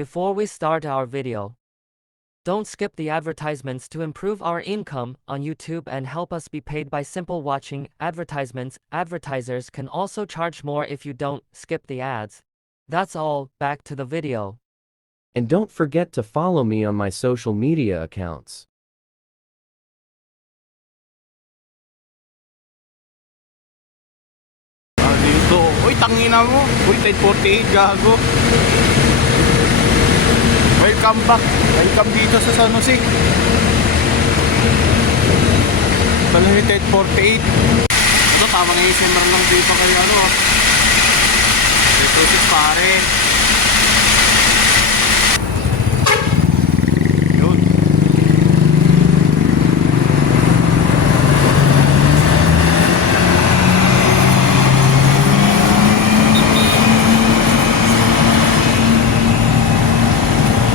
Before we start our video, don't skip the advertisements to improve our income on YouTube and help us be paid by simple watching advertisements. Advertisers can also charge more if you don't skip the ads. That's all, back to the video. And don't forget to follow me on my social media accounts. Dito. Uy, tangina mo. Uy, 1048, gago. Welcome back. Welcome dito sa San Jose. Pala yung 1048. Ito, tama nga yung simmer lang dito kay ano. 1026 pare. Yun.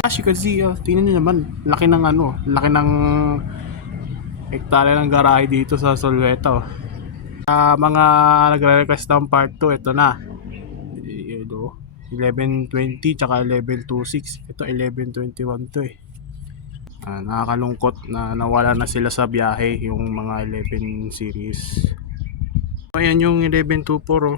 As you can see, tingnan nyo naman, laki ng ano, laki ng hektarya ng garahe dito sa Solveta. Mga nagre-request ng part 2, ito na. Ito, 1120 tsaka 1126. Ito 1121 to eh. Nakakalungkot na nawala na sila sa biyahe yung mga 11 series. Ayan yung 1124 oh.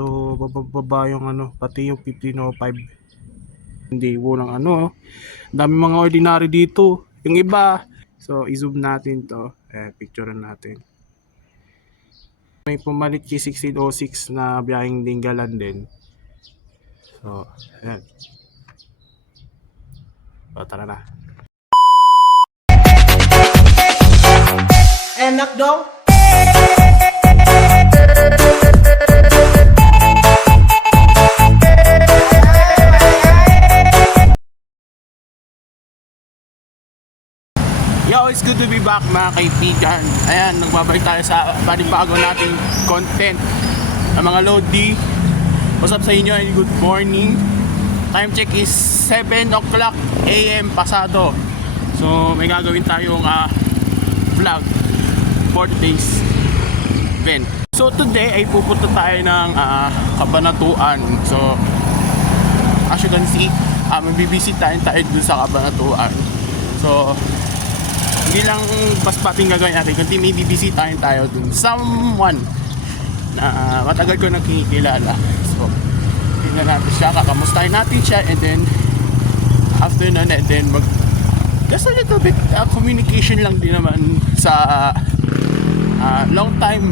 So bababa yung ano, pati yung 1505. Hindi unang ano, dami mga ordinary dito. Yung iba, so i-zoom natin to, picturean natin. May pumalit kay 1606 na biyaheng Dingalan din. So, ayan. So, tara na. Enak dong. Yo, it's good to be back mga kaibigan. Ayan, nagbabalik tayo sa bago nating content. Ang mga Lodi, what's up sa inyo and good morning. Time check is 7 o'clock AM pasado. So may gagawin tayong vlog for today's event. So today ay pupunta tayo ng Kabanatuan. So as you can see, mabibisitahin tayo dun sa Kabanatuan. So hindi lang paspating gagawin natin, kundi may bibisitahin tayo dun. Someone na matagal ko nakikilala. So, tingnan natin siya, kakamustahin natin siya, and then after nun, and then just a little bit communication lang din naman sa long time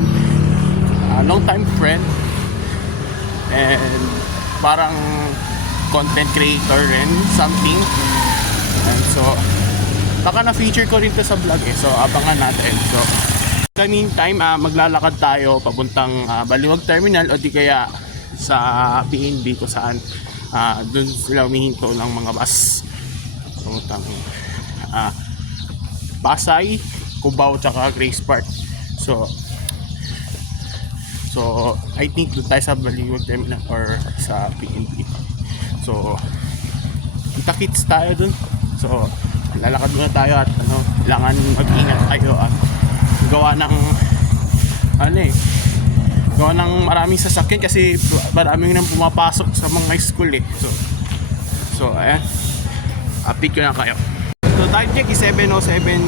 friend and parang content creator rin, something. And so baka na-feature ko rin to sa vlog eh. So abangan natin. So in the meantime, maglalakad tayo papuntang Baliwag Terminal o di kaya sa PNB kung saan dun sila humihinto ng mga bus papuntang Pasay, Cubao, tsaka Grace Park. So I think dun tayo sa Baliwag Terminal or sa PNB. So kita-kits tayo dun. So lalakad muna tayo at kailangan mag-ingat tayo at gawa ng maraming sasakyan kasi maraming nang pumapasok sa mga school eh. So ayan, update ko na kayo. So time check is 7:07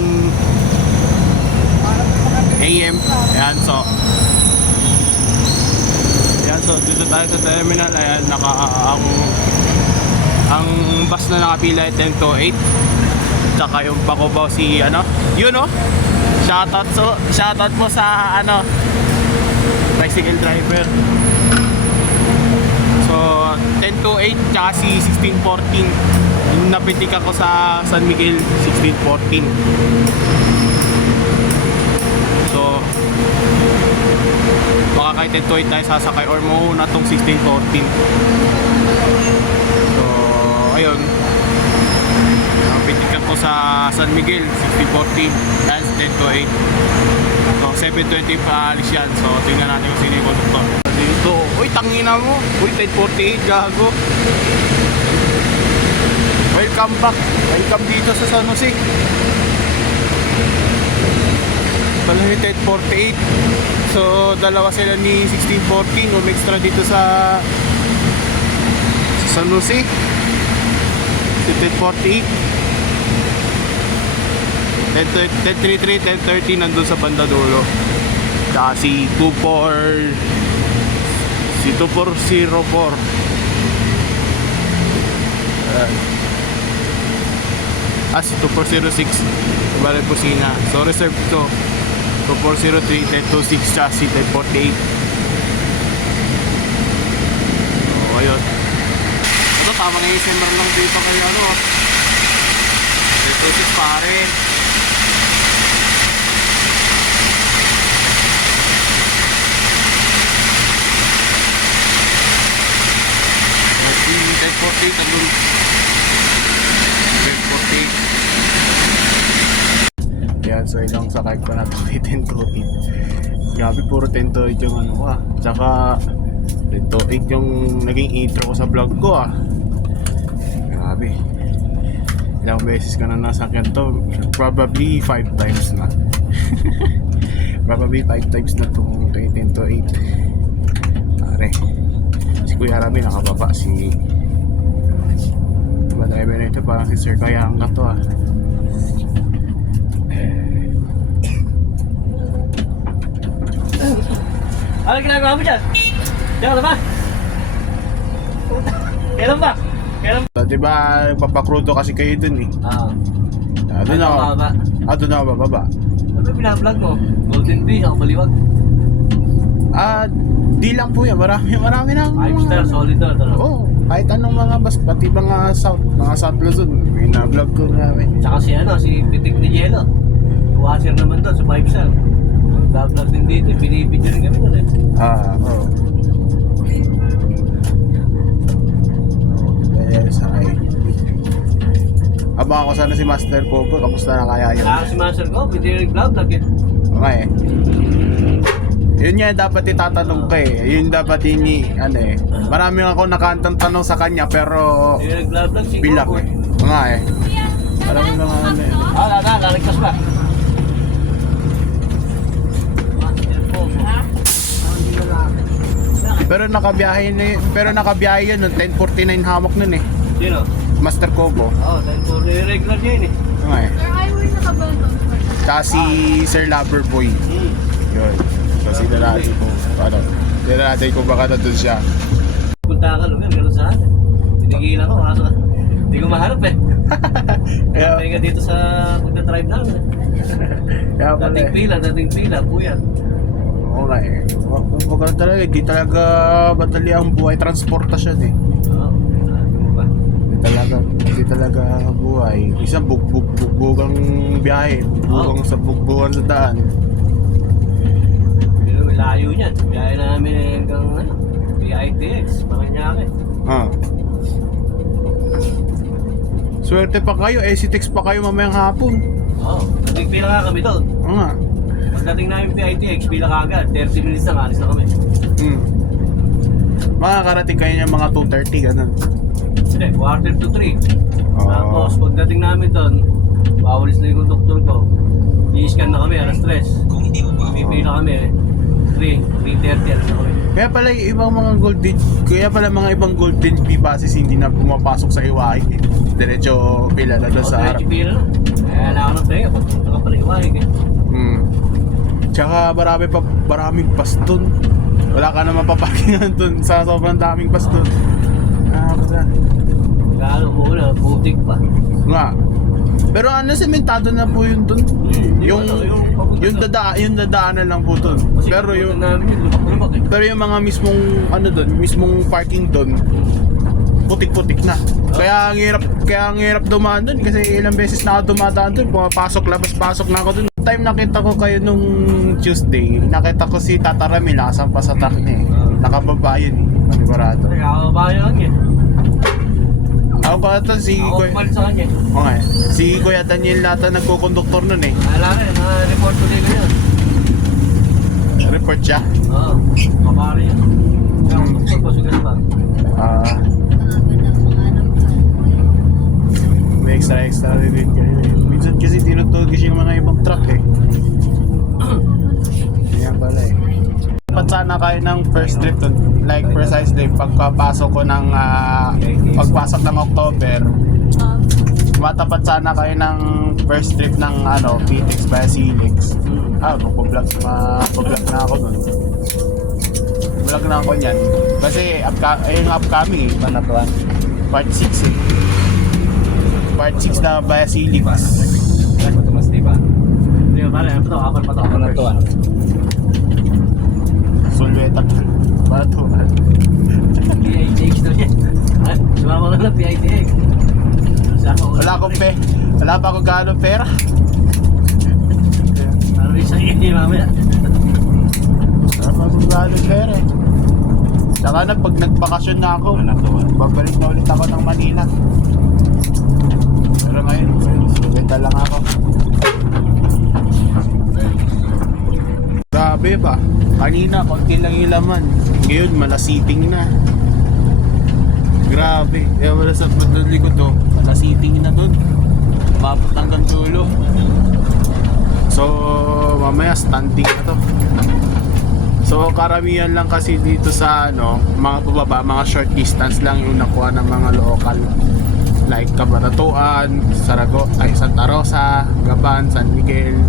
AM. Ayan, so dito tayo sa terminal. Ayan, ang bus na nakapila ay 10:08. Tsaka yung Pacobaw si yun oh. Shoutout mo sa bicycle driver. So 10:08 tsaka si 16:14. Napitik ako sa San Miguel 16:14. So baka kahit 10:08 tayo sasakay or mauna tong 16:14. So ayun, pitikan ko sa San Miguel 16:14, that's 10:08. So 7:20 pa alis yan. So tingnan natin kung sino yung conductor dito. Uy, tangina mo. Uy, 10:48, gago. Welcome back. Welcome dito sa San Jose. Pala yung 10:48. So dalawa sila ni 16:14. Extra dito sa San Jose. Si 1048. 1033, 1030 nandun sa banda dulo. Tsaka si 2404. Si 2406 Bale Pusina. So reserve to 2403, 1026 tsaka si 1048. So ayun. Ito tama na yung simmer lang dito kay ano 1026 pare. Si 1048 nandun 1048. Yan, so ilang sakay ko na ito kay 1028. Grabe, puro 1028 yung ano ko ah. Tsaka 1028 yung naging intro ko sa vlog ko ah. Grabe. Ilang beses ka na nasakyan to. Probably 5 times na. Probably 5 times na to kay 1028. Pare. Si Kuya Rami nakababa. Si driver na ito parang si Sir Kaya hanggang to ah. Ano ginagawa mo dyan? Diyan ka ba? Kailan ba? Kailan ba? Diba nagpapakrudo kasi kayo dun eh. Doon ako. Doon ako bababa. Ano binablog mo? Golden Bee, ako baliwag. Di lang po yan. Marami na. 5-star, solid na. Oo. Kahit anong mga bus, pati mga South Luzon. Bina-vlog ko namin. Tsaka si Pitik ni Jello. Washer naman doon sa 5-star. Nag-vlog din dito, binibidyo rin kami nun eh. Oo. Sakay. Abang ako sana si Master Coco. Kamusta na kaya yun? Kaya si Master ko, hindi nag-vlog eh. Okay. Yun nga dapat itatanong ko eh. Yun dapat marami ako nakantang tanong sa kanya pero Hindi nag-vlog si bilang Coco eh. Nga eh. Marami mga Lalagkas ba? Pero nakabiyahe yun ng 1049 hawak nun eh. Sino? Master Coco. Dahil po regular niya yun eh. Nga eh. Sir, I will nakabalto. Tsaka si Sir Loverboy. Yun. So sinarate ko baka nandun siya. Punta ka lugar, gano'n sa atin. Tinigilan ko, kaso hindi ko maharap eh. Kaya Kaya dito sa pagka-drive namin eh. pala Dating pila, buyan. Oo nga eh. Kumbaga talaga, di talaga madali ang buhay transportasyon eh. Oo, ano ba? Hindi talaga buhay. Isang bugbugang biyahe. Bugbugang sa bugbugan sa daan. Pero layo niyan. Biyahe namin hanggang PITX, Paranaque. Swerte pa kayo, SCTX pa kayo mamayang hapon. Oo, dating pila nga kami doon. Oo nga. Pagdating namin PITX, pila ka agad. 30 minutes na alis na kami. Makakarating kayo ng mga 2:30 ganun. Hindi, quarter to 3. Oo. Tapos pagdating namin doon, bawalis na yung conductor ko. I-scan na kami, alas 3. Pipila kami, 3:30 alas na kami. Kaya pala mga ibang golden bee buses hindi na pumapasok sa Iwahe. Diretso pila na doon sa harap. Pila na. Kaya na ako ng tenga, pagpunta ka pala Iwahe eh. Tsaka maraming baston. Wala ka na mapaparkingan doon sa sobrang daming baston. Basta. Gano'n mo na, putik pa. Nga. Pero sementado na po yun doon. Yung dadaanan lang po doon. Pero yung mga mismong parking doon, putik-putik na. Kaya ang hirap dumaan doon kasi ilang beses na ako dumadaan doon, pumapasok labas-pasok na ako doon. Time nakita ko kayo nung Tuesday, nakita ko si Tata Rami nakasampa sa truck niya eh. Nakababa yun eh, manigurado. Nakababa yun lang eh. Ako ba ito si Ako palit sa kanya. Okay. Si Kuya Daniel nata nagko-conductor nun eh. Alala rin, report ko din yun. Report siya. Oo, kapari yun. Kaya conductor ko, sigas ba? May extra rin kayo eh. Minsan kasi tinutugis yung mga ibang truck eh. Ayan pala eh. Dapat sana sana kayo ng first trip to, like precisely pagpasok ko ng pagpasok ng October, matapat sana kayo ng first trip ng PTX by Silix. Mag-vlog na ako nun. Vlog na ako niyan. Kasi ayun ang upcoming eh. Panatuan. Part 6 eh. Part 6 na by Silix. Matumas, di ba? Di ba, pare? Kapal pa ito. Panatuan. Sulweta pa ito. PITX na yan. Sumama ka na PITX. Wala pa akong gano'ng pera. Parang rin sa hindi mamaya. Wala pa akong gano'ng pera eh. Saka na pag nagbakasyon na ako, babalik na ulit ako ng Manila. Pero ngayon, sulweta lang ako. Grabe ba? Kanina, konti lang yung laman. Ngayon, malasiting na. Grabe. Kaya wala sa likod to. Malasiting na dun. Mapot hanggang dulo. So, mamaya standing na to. So, karamihan lang kasi dito sa mga pababa, mga short distance lang yung nakuha ng mga local. Like Cabanatuan, Santa Rosa, Gaban, San Miguel,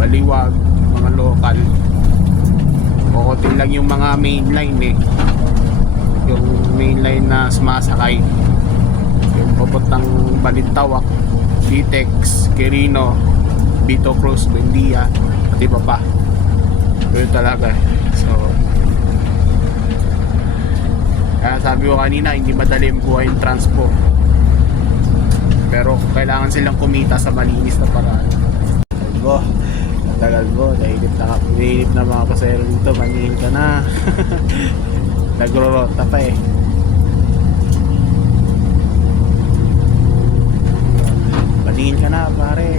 Baliwag, mga local. Kukunti lang yung mga mainline eh. Yung mainline na sumasakay. Yung papuntang Balintawak, Vitex, Quirino, Vito Cruz, Buendia, at iba pa. Yun talaga eh. So, kaya sabi ko kanina, hindi madali yung buhay yung transpo. Pero kailangan silang kumita sa malinis na paraan. Tagal mo, nainip na mga pasero dito, manihin ka na. Nagro-rota pa eh. Manihin ka na pare.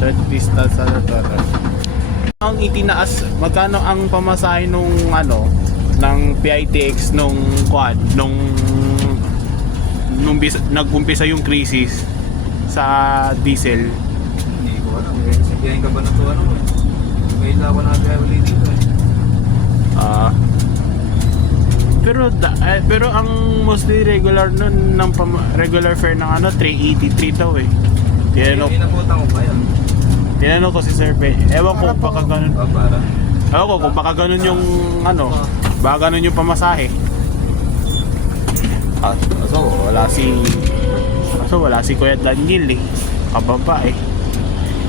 Short distance to. Ang itinaas, magkano ang pamasahe nung ng PITX nung nag-umpisa yung crisis sa diesel? Hindi ko alam. Sabihin ka ba na ito may lawan na kaya ulit dito eh. Pero ang mostly regular nun ng regular fare ng 383 daw eh. Inabutan ko ba yan? Tinanong ko si Sir Pe. Ewan ko baka ganun. Ewan ko kung baka ganun yung baka ganun yung pamasahe. So wala si Kuya Daniel eh. Kababa eh.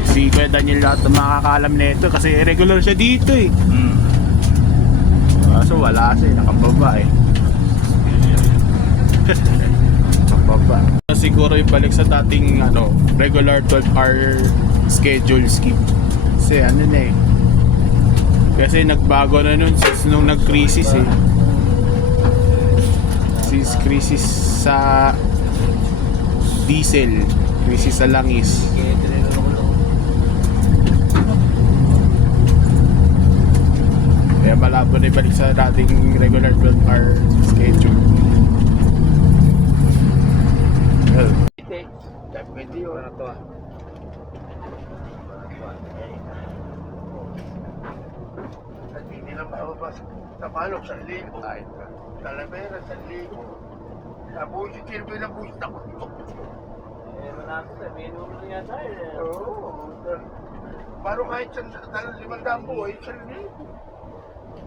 Si Kuya Daniel lahat na makakaalam nito kasi regular siya dito eh. So wala siya, nakababa eh. Nakababa. Siguro ibalik sa dating regular 12-hour schedule skip. Kasi na eh. Kasi nagbago na nun since nung nag-crisis eh. Since crisis sa diesel, crisis sa langis. Kaya malabo na ibalik sa dating regular 12-hour schedule. Well, pwede yun. Hindi na maabas sa Palok, 1,000. Talavera, 1,000. Nabusit, silbi na busit ako dito. Malapit na, minimum lang yata eh. Oo. Parang kahit 500 po, 1,000.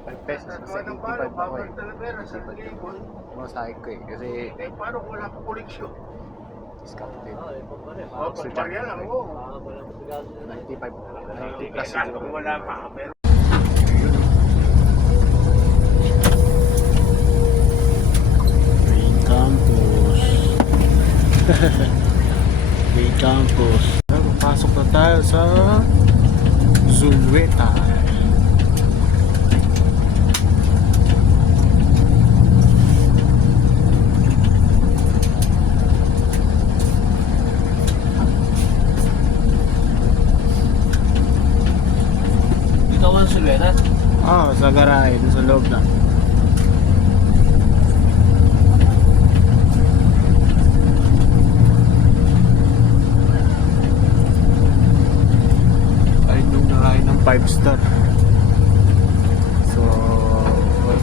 5 pesos Sa sa ng Palok, babalik Talavera, 1,000. masahe ko eh. Kasi Parang wala pa koleksyon. discounted. Pagparya lang, oo. 95 90 plus Kaya siguro. wala pa, pero Main campus. Main campus. Pasok na tayo sa Zulueta. Dito ako sa Sulweta. Sa garahe, dun sa loob na. 5 star. So,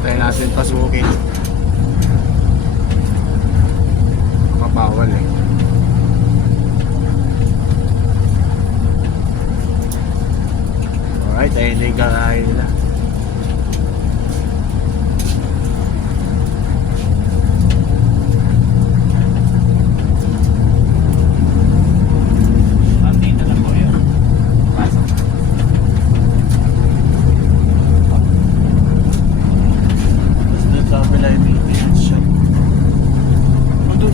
try natin pasukin. Makabawal eh. Alright, ayun na yung garahe nila. Andito na po yun. Pasok. Tapos doon sa kapila yung maintenance shop. Andun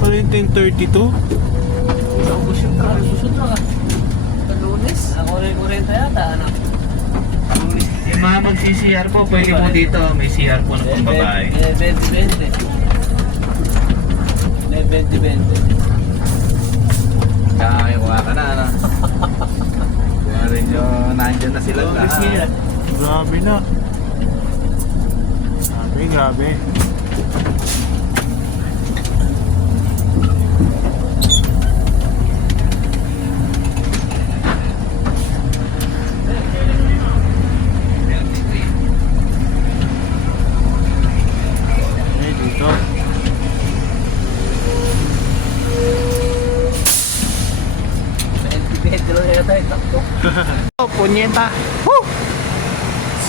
pala yung 1032. Ubus yung truck. Ubus yung truck. Lunes? Ako rin kurenta yata, anak. Yung mga mag-CCR po, pwede po dito. May CR po na pang babae. 20-20. 20-20. Kaya kuha ka na, ano? Kaya rin yung nandyan na sila lahat. Grabe na. Grabe. Dito. Oh, punyeta. Woo!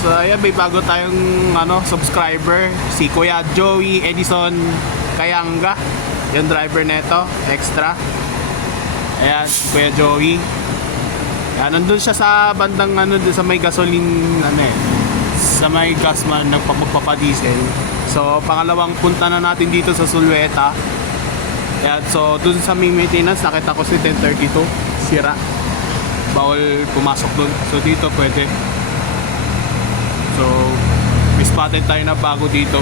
So ayan, may bago tayong subscriber, si Kuya Joey Edison Kayanga, yung driver neto, extra. Ayan, si Kuya Joey. Ayan, nandun siya sa bandang dun sa may gasoline, sa may gas man, nagpapadiesel. So pangalawang punta na natin dito sa Sulweta. Ayan, so dun sa may maintenance, nakita ko si 1032, sira. Bawal pumasok dun. So dito pwede. So, may spotted tayo na bago dito.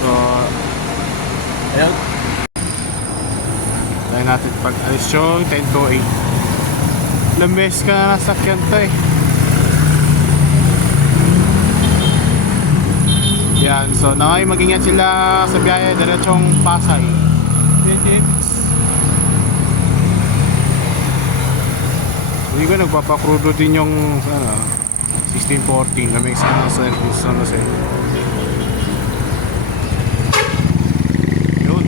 So, ayan. Tayo natin pag-alis yung 10-8. Lambes ka na nasakyan to eh. Yan, so nakay mag-ingat sila sa biyahe, diretsong Pasay. Hindi ko nagpapakrudo din yung 1614 na may isang service sa Jose. Yun.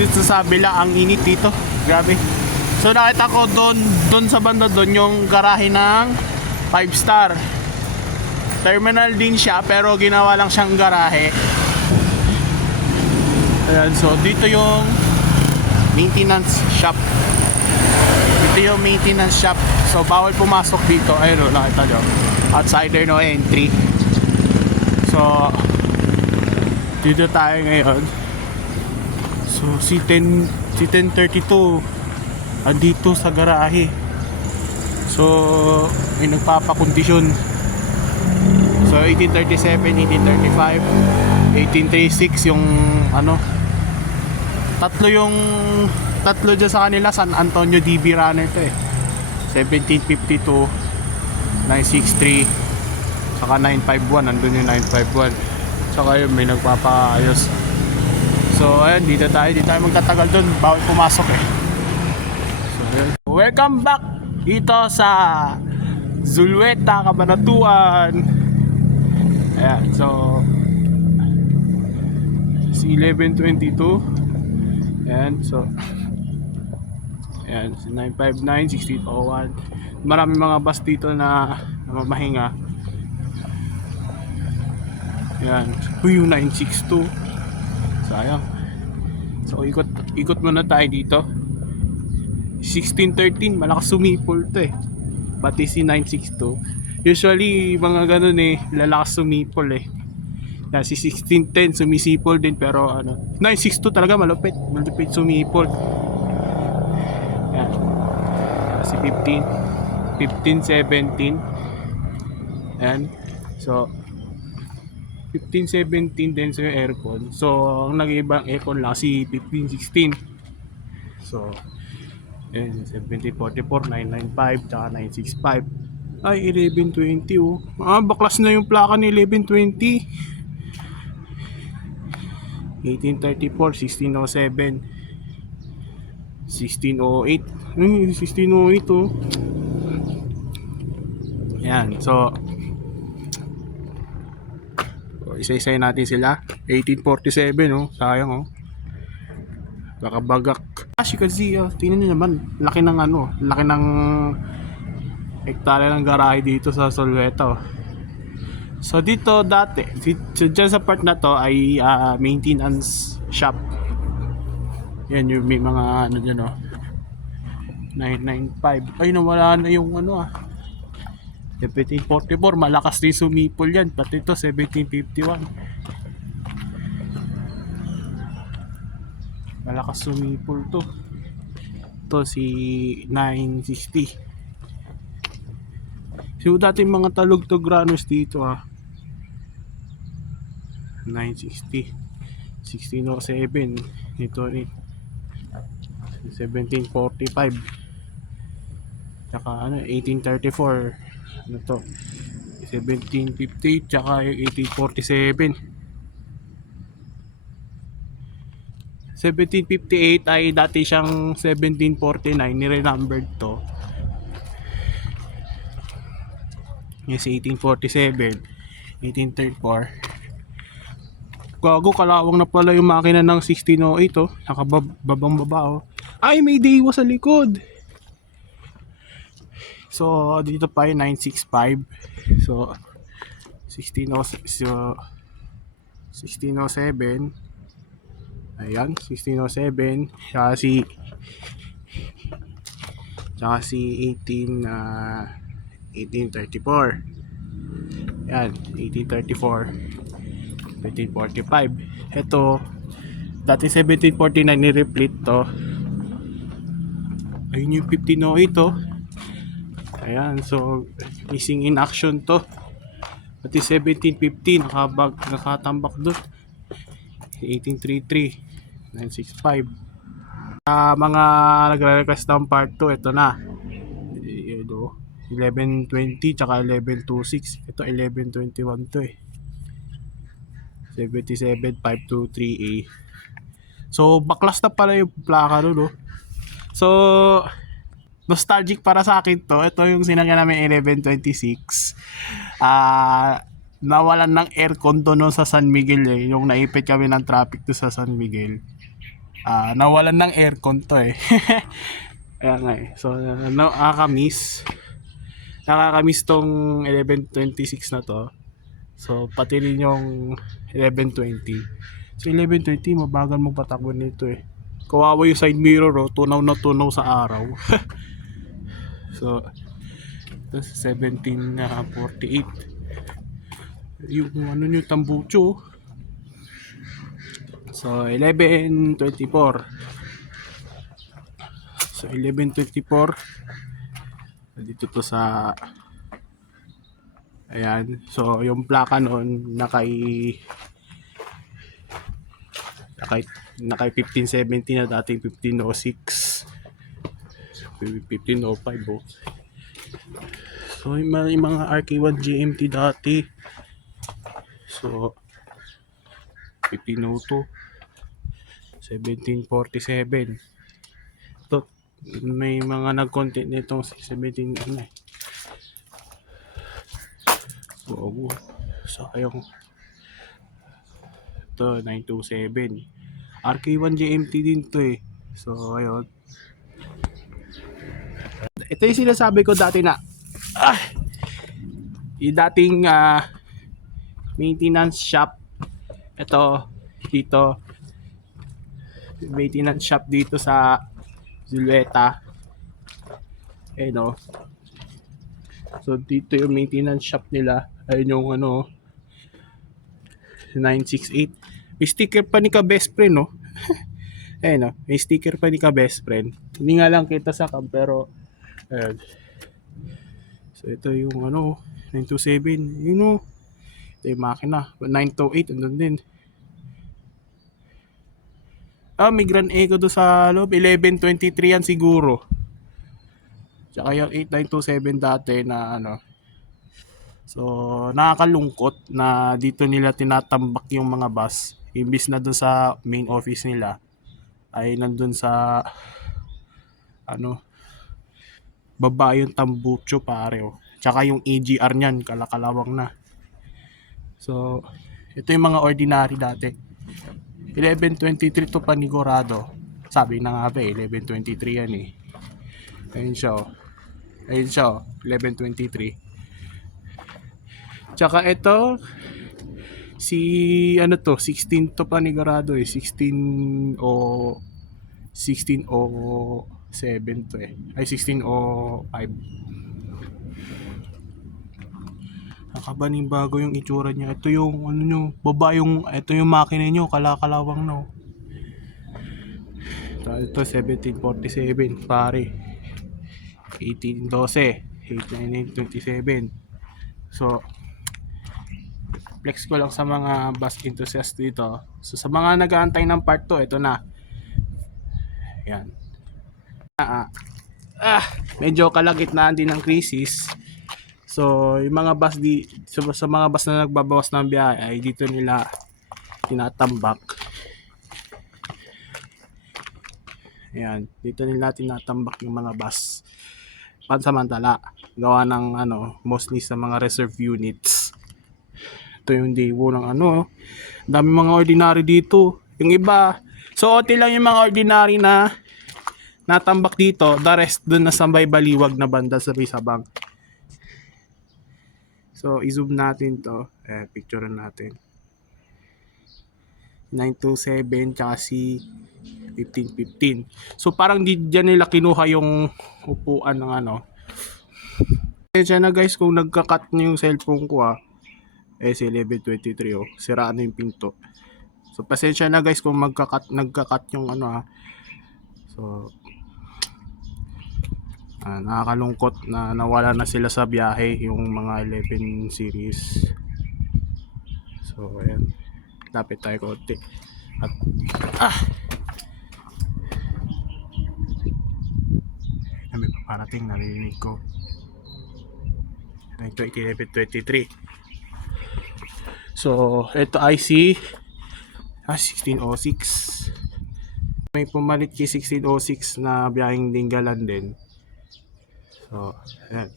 Dito sa kabila, ang init dito. Grabe. So nakita ko doon sa banda doon yung garahe ng 5 star. Terminal din siya pero ginawa lang siyang garahe. Ayan, so dito yung maintenance shop. Dito yung maintenance shop. So bawal pumasok dito. Ayun, nakita nyo. Outsider no entry. So dito tayo ngayon. So si 1032 andito sa garahe. So may nagpapakondisyon. So 1837, 1835, 1836 yung tatlo dyan sa kanila. San Antonio DB runner to eh. 1752, 963, saka 951. Nandun yung 951. Saka yun may nagpapaayos. So ayun, dito tayo magtatagal dun. Bawal pumasok eh. Welcome back dito sa Sulweta, Cabanatuan. Ayan, so 1122. Ayan, so ayan, 959, 1601. Marami mga bus dito na mahinga. Ayan, yung 962. Sayang. So ikot muna tayo dito. 1613, malakas sumipol to eh. Pati si 962. Usually mga ganun eh, lalakas sumipol eh. Na si 1610 sumisipol din pero 962 talaga malupit sumipol. Yan. Si 1517. Yan. So 1517 din sa aircon. So ang nag-ibang aircon lang si 1516. So Ayan, 1744, 995, tsaka 965. Ay, 1120 oh. Baklas na yung plaka ni 1120. 1834, 1607, 1608. 1608 oh. Ayan, so isa-isay natin sila. 1847 oh, sayang oh. Nakabagak. As you can see, tingnan nyo naman, laki ng laki ng hektarya ng garahe dito sa Solveta oh. So dito dati, so dyan sa part na to ay maintenance shop. Yan yung may mga dyan oh. 995. Ay, nawala na yung 1744, malakas din sumipol yan. Pati ito, 1751. Malakas sumipol to. Ito si 960. So dati mga talugtog granos dito 960. 1607. Ito rin. 1745. Tsaka 1834. Ano to? 1750 tsaka 1847. 1758 ay dati siyang 1749, ni-renumbered to. Yes, 1847, 1834. Gago, kalawang na pala yung makina ng 1608 oh. Nakababang baba oh. Ay, may Dewa sa likod. So, dito pa yung 965. So, 1607. Ayan, 1607. Tsaka si 1834. Ayan, 1834. 1745. Ito, dati 1749 ni-replete to. Ayun yung 1508 oh. Ayan, so missing in action to. Pati 1750 nakatambak doon. 1833, 965. Mga nagre-request ng part 2, ito na. 1120 tsaka 1126. Ito 1121 to 77523A. So baklas na pala yung plaka no. So nostalgic para sa akin to. Ito yung sinagyan namin 1126. Nawalan ng aircon to no sa San Miguel yung naipit kami ng traffic to sa San Miguel. Nawalan ng aircon to Ayan nga So nakakamiss tong 1126 na to. So pati rin yung 1120. So 1120 mabagal mo patakbo nito Kawawa yung side mirror tunaw na tunaw sa araw. So 1748 yung yung tambucho. So 1124. So 1124 dito to sa ayan. So yung plaka noon nakay 1570 na, dating 1506, 1505 oh. So may mga RK1 GMT dati. So 1502, 1747. Ito, may mga nag-content nitong 17 So yung ito 927. RK1 GMT din to So ayun. Ito yung sinasabi ko dati na yung dating maintenance shop. Ito dito maintenance shop dito sa Zuleta. So dito yung maintenance shop nila. Ayun yung 968. May sticker pa ni ka best friend may sticker pa ni ka best friend. Hindi nga lang kita sa cam pero ayun. So ito yung 927 ito yung makina. 928 andun din. May Grand Eco do sa loob. 1123 yan siguro. Tsaka yung 8927 dati na ano. So, nakakalungkot na dito nila tinatambak yung mga bus. Imbis na dun sa main office nila, ay nandun sa ano, baba yung Tambucho pare oh. Tsaka yung AGR niyan, kalakalawang na. So, ito yung mga ordinary dati. 1123 to Panigurado. Sabi na nga ba 1123 yan eh. Ayun siya oh. Ayun siya oh, 1123. Tsaka ito, si ano to, 16 to Panigurado eh. 16 o 16 o 7 to eh. Ay 16 o 5. Nakabaning bago yung itsura niya. Ito yung ano nyo, baba yung, ito yung makina nyo, kalakalawang no. Ito 1747 pare. 1812, 89927. So, flex ko lang sa mga bus enthusiast dito. So, sa mga nag-aantay ng part 2, ito na. Yan. Medyo kalagitnaan din ng crisis. So, yung mga bus sa mga bus na nagbabawas ng biyahe ay dito nila tinatambak. Ayan, dito nila tinatambak yung mga bus. Pansamantala, gawa ng ano, mostly sa mga reserve units. Ito yung dewo ng ano, dami mga ordinary dito. Yung iba, so OT lang yung mga ordinary na natambak dito, the rest dun na sambay baliwag na banda sa Sabang. So, i-zoom natin to. Picture natin. 927 tsaka si 1515. So, parang di dyan nila kinuha yung upuan ng ano. Kaya na guys, kung nagka-cut na yung cellphone ko si 1123 siraan na yung pinto. So, pasensya na guys kung nagka-cut yung ano So, nakakalungkot na nawala na sila sa biyahe yung mga 11 series. So ayan, lapit tayo konti at may paparating, narinig ko. Ito 1123. So ito IC 1606. May pumalit kay 1606 na biyaheng Dingalan din. So, ayan.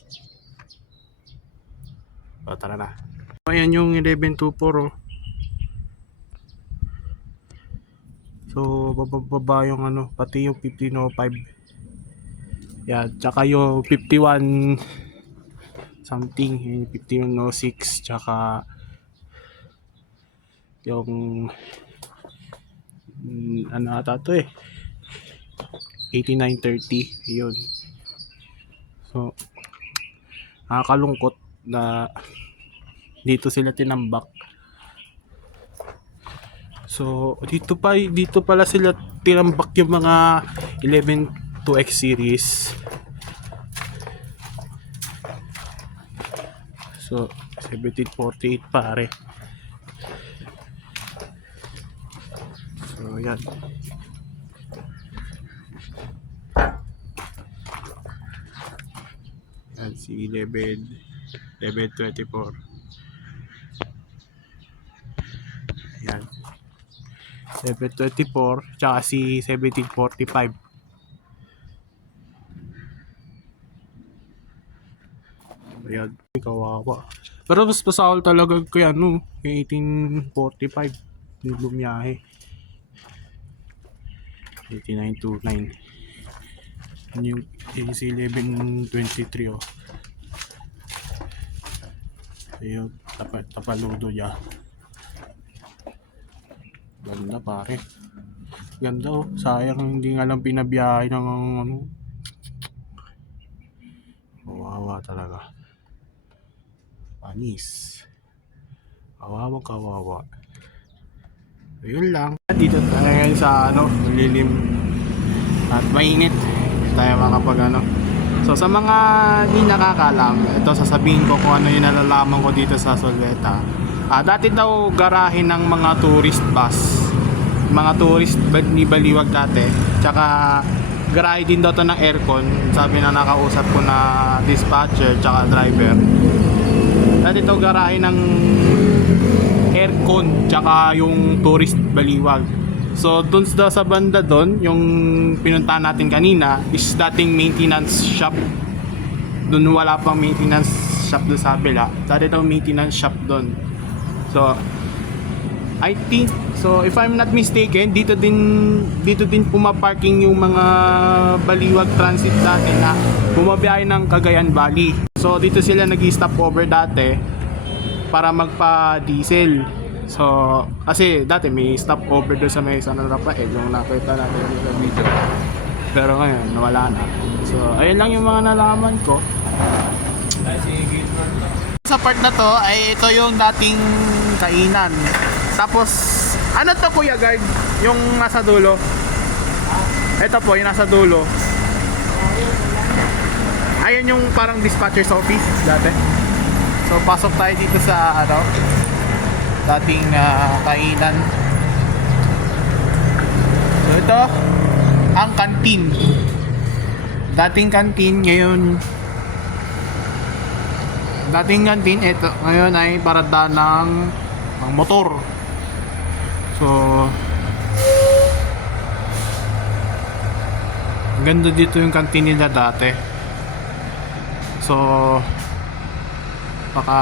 O, tara na. Ayan yung 1124 So, bababa yung ano, pati yung 1505. Yan, tsaka yung 51 something, yung 5106, tsaka yung ano ata to 8930, yun. So, nakakalungkot na dito sila tinambak. So, dito pala sila tinambak yung mga 11 2X series. So, 1748 pare. So, yan. Si 1124. Ayan. 1124 tsaka si 1745. Ayan, kawawa. Pero mas pasahol talaga kaya ano, 1845 yung bumiyahe. 8929. Yung si 1123 Ayun, tapaludo niya. Ganda pare. Ganda sayang hindi nga lang pinabiyahe ng ano. Kawawa talaga. Panis. Kawawa. Ayun lang. Dito tayo ngayon sa ano, lilim at mainit. Tayo makapag ano. So sa mga di nakakalam, ito sasabihin ko kung ano yung nalalaman ko dito sa Solveta. Dati daw garahe ng mga tourist bus. Mga tourist ni baliwag dati. Tsaka garahe din daw to ng aircon. Sabi na nakausap ko na dispatcher tsaka driver. Dati to garahe ng aircon tsaka yung tourist baliwag. So dun sa banda dun, yung pinuntahan natin kanina is dating maintenance shop. Dun wala pang maintenance shop dun sa kabila. Dati to maintenance shop dun. So I think, so if I'm not mistaken, dito din pumaparking yung mga baliwag transit dati na bumabiyahe ng Cagayan Valley. So dito sila nag-stop over dati para magpa-diesel. So kasi dati may stop over doon sa may San Rafael yung nakita natin sa video. Pero ngayon nawala na. So ayun lang yung mga nalaman ko. Sa part na to ay ito yung dating kainan. Tapos ano to kuya guard? Yung nasa dulo. Ito po yung nasa dulo. Ayun yung parang dispatcher's office dati. So pasok tayo dito sa dating kainan. So ito ang kantin. Dating kantin ito ngayon ay parada ng motor. So ang ganda dito yung kantin nila dati. So baka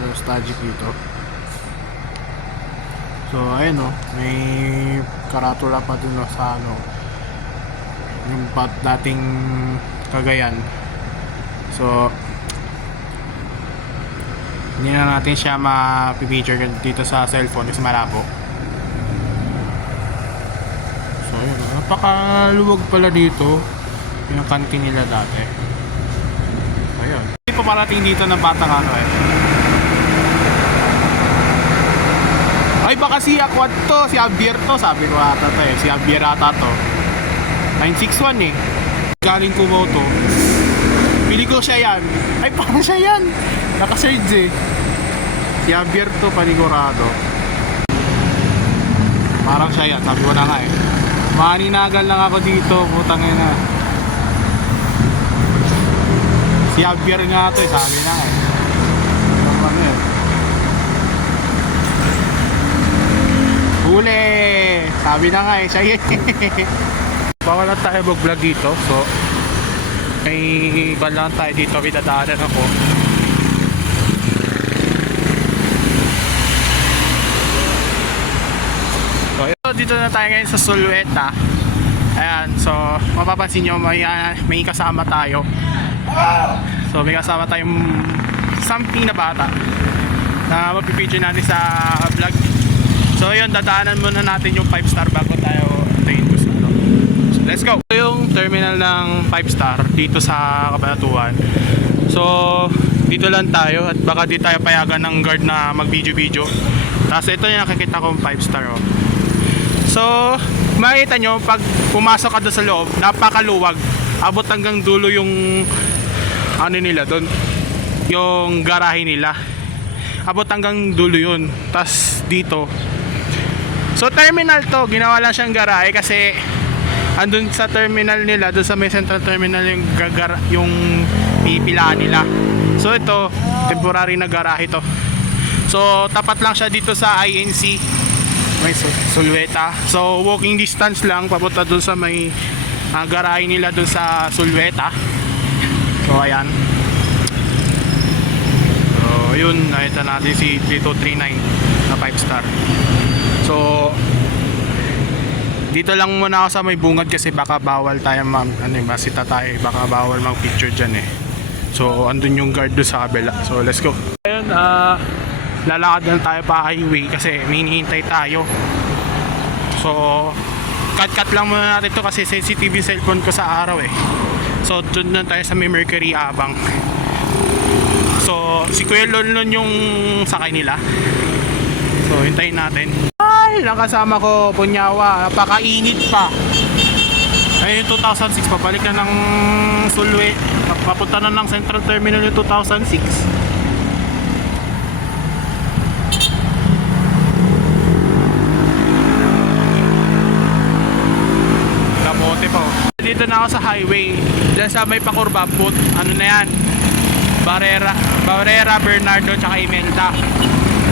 nostalgic dito. So ayun may karatula pa dun sa yung dating Cagayan. So hindi na natin siya ma-picture dito sa cellphone kasi malabo. So ayun, napakaluwag pala dito yung kantin nila dati. Ayun, hindi pa parating dito ng batang ay baka si Aquad to, si Javier to, sabi ko ata to si Javier ata to. 961 galing Cubao to. Pili ko siya yan. Ay parang siya yan, naka-surge si Javier to panigurado. Parang siya yan, sabi ko na nga maninagal lang ako dito, putang ina. Si Javier nga to sabi na huli! Sabi na nga siya yun. Bawal lang tayo mag-vlog dito. So may iba lang tayo dito, pinadaanan ako. So dito na tayo ngayon sa Sulueta. Ayan, so mapapansin nyo may kasama tayo. So may kasama tayong something na bata na mapipicture natin sa vlog. So yun, dadaanan muna natin yung 5 star bago tayo tayin ko sa So let's go! Ito yung terminal ng 5 star dito sa Cabanatuan. So dito lang tayo at baka di tayo payagan ng guard na mag video. Tapos ito yung nakikita kong 5 star So makikita nyo pag pumasok ka doon sa loob, napakaluwag. Abot hanggang dulo yung nila doon, yung garahe nila. Abot hanggang dulo yun. Tapos dito, so terminal to, ginawa lang siyang garahe kasi andun sa terminal nila, doon sa may central terminal yung pipilaan nila. So ito, temporary na garahe to. So tapat lang siya dito sa INC, may Sulueta. So walking distance lang papunta doon sa may garahe nila doon sa Sulueta. So ayan. So yun, nakita natin si 3239 na 5 star. So dito lang muna ako sa may bungad kasi baka bawal tayo masita tayo, baka bawal mag picture dyan So andun yung guard doon sa kabila. So let's go. Ayun, lalakad lang tayo pa highway kasi may hinihintay tayo. So cut lang muna natin to kasi sensitive yung cellphone ko sa araw So doon na tayo sa may Mercury Abang. So si Kuya Lolon yung sakay nila. So hintayin natin. Ay, nakasama ko Punyawa, napakainit pa. Ayun yung 2006, pabalik na ng Sulwe, papunta na ng Central Terminal yung 2006. Kamote pa nandito na ako sa highway. Diyan sa may pakurba, ano na yan? Barrera, Bernardo, tsaka Imelda.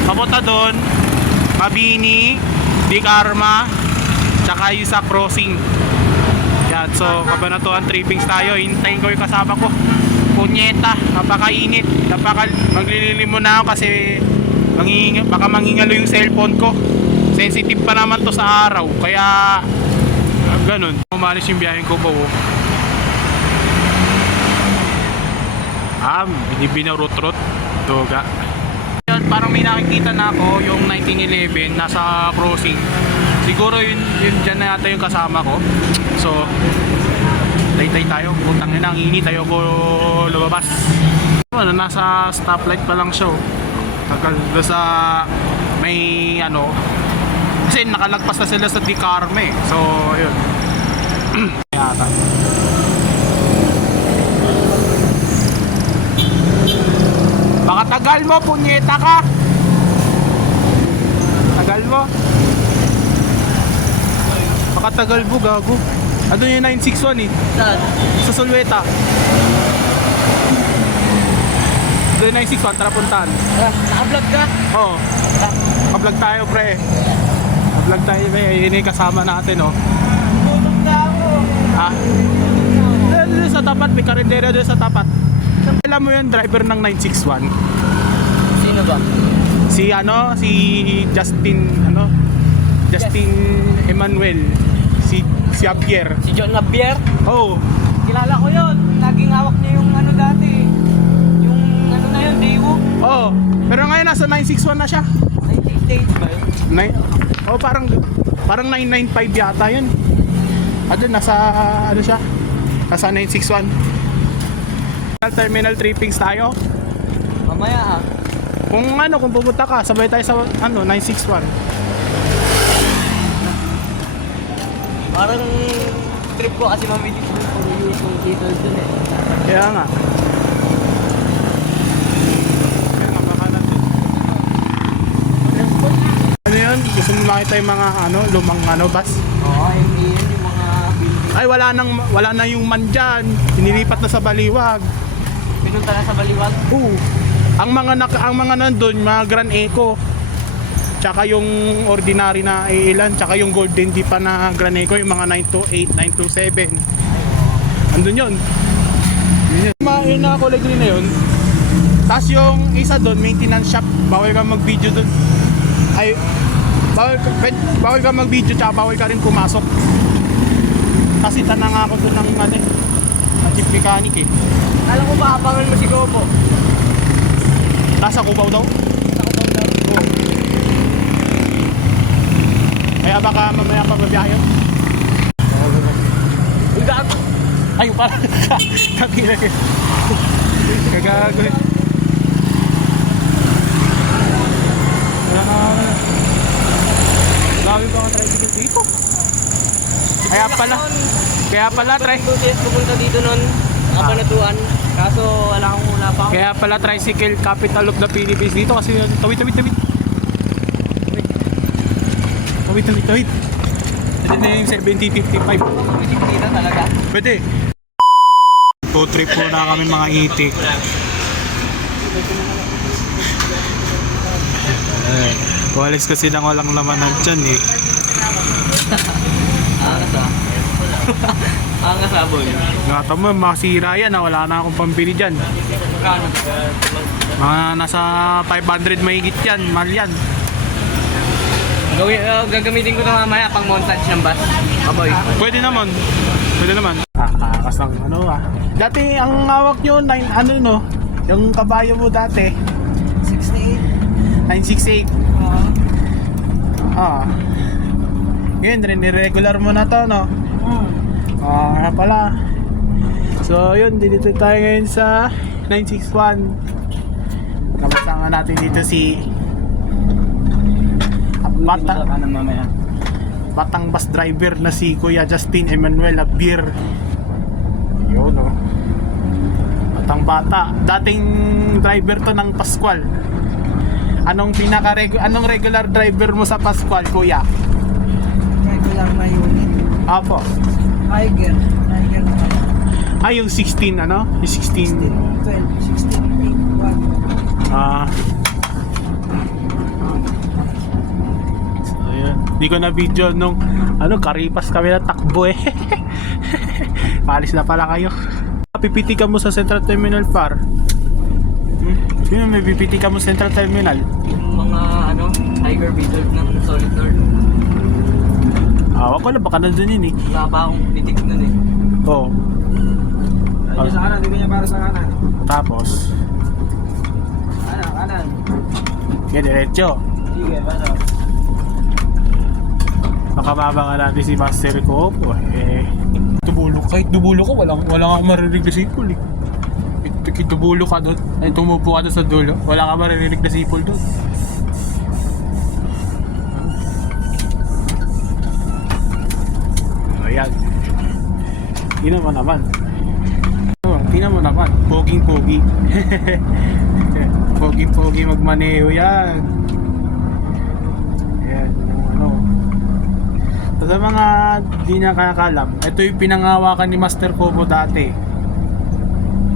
Papunta doon, Mabini, Di Carma, tsaka yung sa crossing. Yan, so Kabanatuan trippings tayo. Hintayin ko yung kasama ko. Punyeta, napakainit. Maglililim muna ako kasi baka mangingalo yung cellphone ko. Sensitive pa naman to sa araw. Kaya ganun. Umalis yung biyahin ko po. Binarot-rot. Doga. Yan, parang may nakikita na ako yung 1911 nasa crossing. Siguro yun dyan na yata yung kasama ko. So tay tayo, putang ina, ang init, tayo ko lumabas. Ano, nasa stoplight pa lang siya. Tagal doon sa may ano, kasi nakalagpas na sila sa Di Carme. So ayun. Yata. Baka tagal mo, punyeta ka. Tagal mo. Baka tagal mo, gago. Ano yung 961 eh? Saan? Sa Sulweta. Ito yung 961, tara puntahan. Naka-vlog ka? Oo. Naka-vlog tayo, pre. Naka-vlog tayo, pre. Yun yung kasama natin, oh. Tulog na ako. Ha? Doon sa tapat, may karindera doon sa tapat. Alam mo yung driver ng 961? Sino ba? Si Justin Emmanuel. Si Javier. Si John Javier? Oh. Kilala ko yun. Laging hawak niya yung ano dati. Yung ano na yun, Daewoo. Oh. Pero ngayon nasa 961 na siya. 98 ba yun? Oh, parang 995 yata yun. Nasa ano siya? Nasa 961. Terminal trippings tayo. Mamaya ha. Kung pupunta ka, sabay tayo sa 961. Parang trip ko kasi mabilis yung pag-use yung dito dun eh. Kaya nga. Ano yun? Gusto mo makita yung mga lumang bus? Oo, hindi yun yung mga building. Ay, wala na yung man dyan. Inilipat na sa Baliwag. Pinunta na sa Baliwag. Oo. Ang mga nandun, mga Grand Eco. Tsaka yung ordinary na ilan, tsaka yung Golden Deep pa na Grand Eco, yung mga 928, 927. Andun yun. Yung nakakulay green na yun. Tapos yung isa doon, maintenance shop. Bawal ka mag-video doon. Ay, bawal ka mag-video, tsaka bawal ka rin pumasok. Kasi tanang ako doon ng chief mechanic eh. Alam ko maabangan mo si Gopo. Nasa Cubao daw? Oo. Kaya baka mamaya pa mabiyahe yun. Uy, gago! Ay, pala. Kakina yun. Kagago yun. Grabe ko ang tricycle dito. Kaya pala Pupunta dito nun, Kabanatuan. Kaso wala pa ako. Kaya pala tricycle capital of the Philippines dito kasi tawid. Tawid. Ito na yung 7055. Dito talaga. Pwede. Food trip po na kami mga itik. Walis kasi lang walang laman ng tiyan eh. Angas ah. Angas ah, boy. Ngata mo, masira yan, wala na akong pambili dyan. Kano? Mga nasa 500 mahigit yan, mahal yan. Gagamitin ko na mamaya pang montage ng bus. Aboy. Pwede naman. Kakas ng Dati ang hawak nyo, yung kabayo mo dati. 968. Ngayon, regular mo na to, no? Kaya pala. So, yun, dito tayo ngayon sa 961. Kamasama natin dito si batang bus driver na si Kuya Justin Emmanuel Abir. Yun, no? Batang bata. Dating driver to ng Pascual. Anong regular driver mo sa Pascual, Kuya? Regular na unit. Apo. Tiger naman. Ah, yung 16 ano? Yung 16. 16, 8, 1. Ah. So, yun. Di ko na video nung karipas kami na takbo eh. Paalis na pala kayo. Pipitikan mo sa Central Terminal par. Sino may pipitikan mo sa Central Terminal? Yung mga Tiger Reserve ng Solid North. Wag ko lang, baka nandun yun eh. Wala pa akong pitik nun eh. Oo. Ayun sa kanan, hindi niya para sa kanan. Tapos, Kanan. kaya diretso. Sige, paano? Makababa nga natin si Master ko po eh. Kahit dubulo ko, wala kang maririnig na sipol eh. Dubulo ka doon, ay tumupo ka doon sa dulo, wala kang maririnig na sipol doon. Ayan. Tingnan mo naman. Tingnan mo naman, poging-pogi. Pogi-pogi magmaneho yan. Ayan, So, sa mga di nakakalam, ito yung pinangawakan ni Master Kobo dati.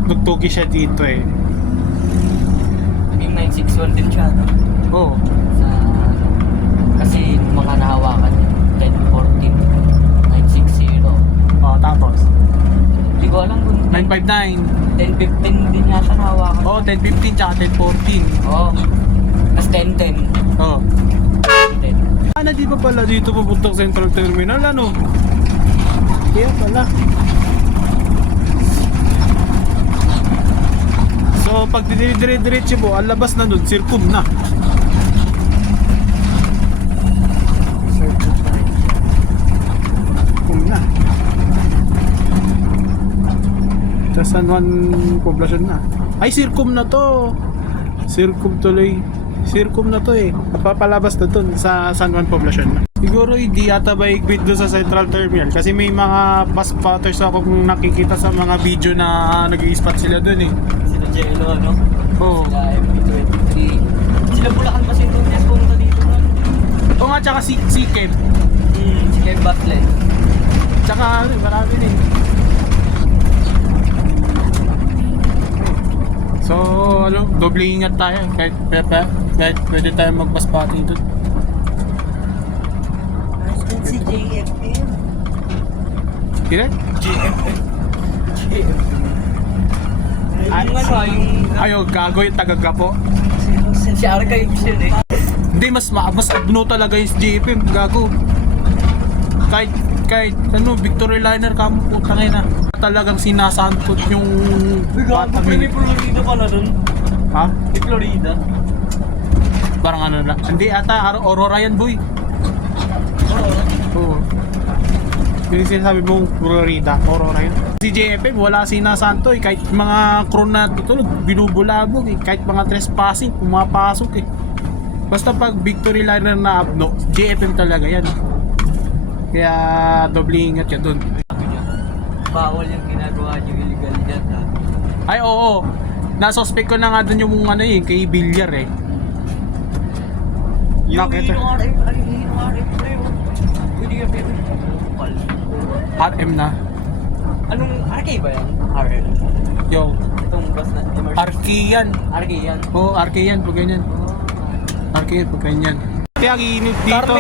Nagtugi siya dito eh. Naging 961 din siya, no? Oo. Sa, kasi mga nahawakan 1014, 960. Tapos Hindi ko alam kung 959. 1015 din yata nahawakan. Oo, 1015 tsaka 1014. Oo. Mas 1010. Oo. 10. Di ba pala dito papuntang Central Terminal ano? Kaya pala. So pag dire-diretso mo, ang labas na nun, circum na. Circum na. Sa San Juan poblasyon na. Ay, circum na to. Circum tuloy. Circum na to eh. Napapalabas na dun sa San Juan poblasyon na. Siguro hindi yata ba igwit doon sa Central Terminal kasi may mga bus spotters ako kung nakikita sa mga video na nag-i-spot sila dun eh. Sila Jello, no? Oo. Sila MP23. Sila Bulacan pa Sintunyas pumunta dito, no? Oo nga, tsaka si Kev. Si Ken Batle. Tsaka marami din. So, doble ingat tayo kahit pwede tayo mag-bus spotting dun. Si JFM. Kira? Ayo, gago yung taga-gapo. Si Archives yun eh. Hindi, mas abno talaga yung JFM, gago. Kahit Victory Liner ka mo, putang ina. Talagang sinasantot yung bata. May Florida pala dun. Ha? May Florida. Parang ano na. Hindi ata, Aurora yan, boy. Oo. Yung sinasabi mong Florida, Aurora yun. Si JFM, wala sinasanto eh. Kahit mga crew na tutulog, binubulabog eh. Kahit mga trespassing, pumapasok eh. Basta pag Victory Liner na abno, JFM talaga yan. Kaya doble ingat ka dun. Bawal yung ginagawa niyo illegal dyan, ha? Ay oo, nasuspect ko na nga dun yung kay Villar eh. Bakit? RM na. Anong RK ba yan? RM. Yo, Itong bus na emergency. RK yan. RK yan. Oo, RK yan pag ganyan. RK yan pag ganyan. Kaya ang init dito.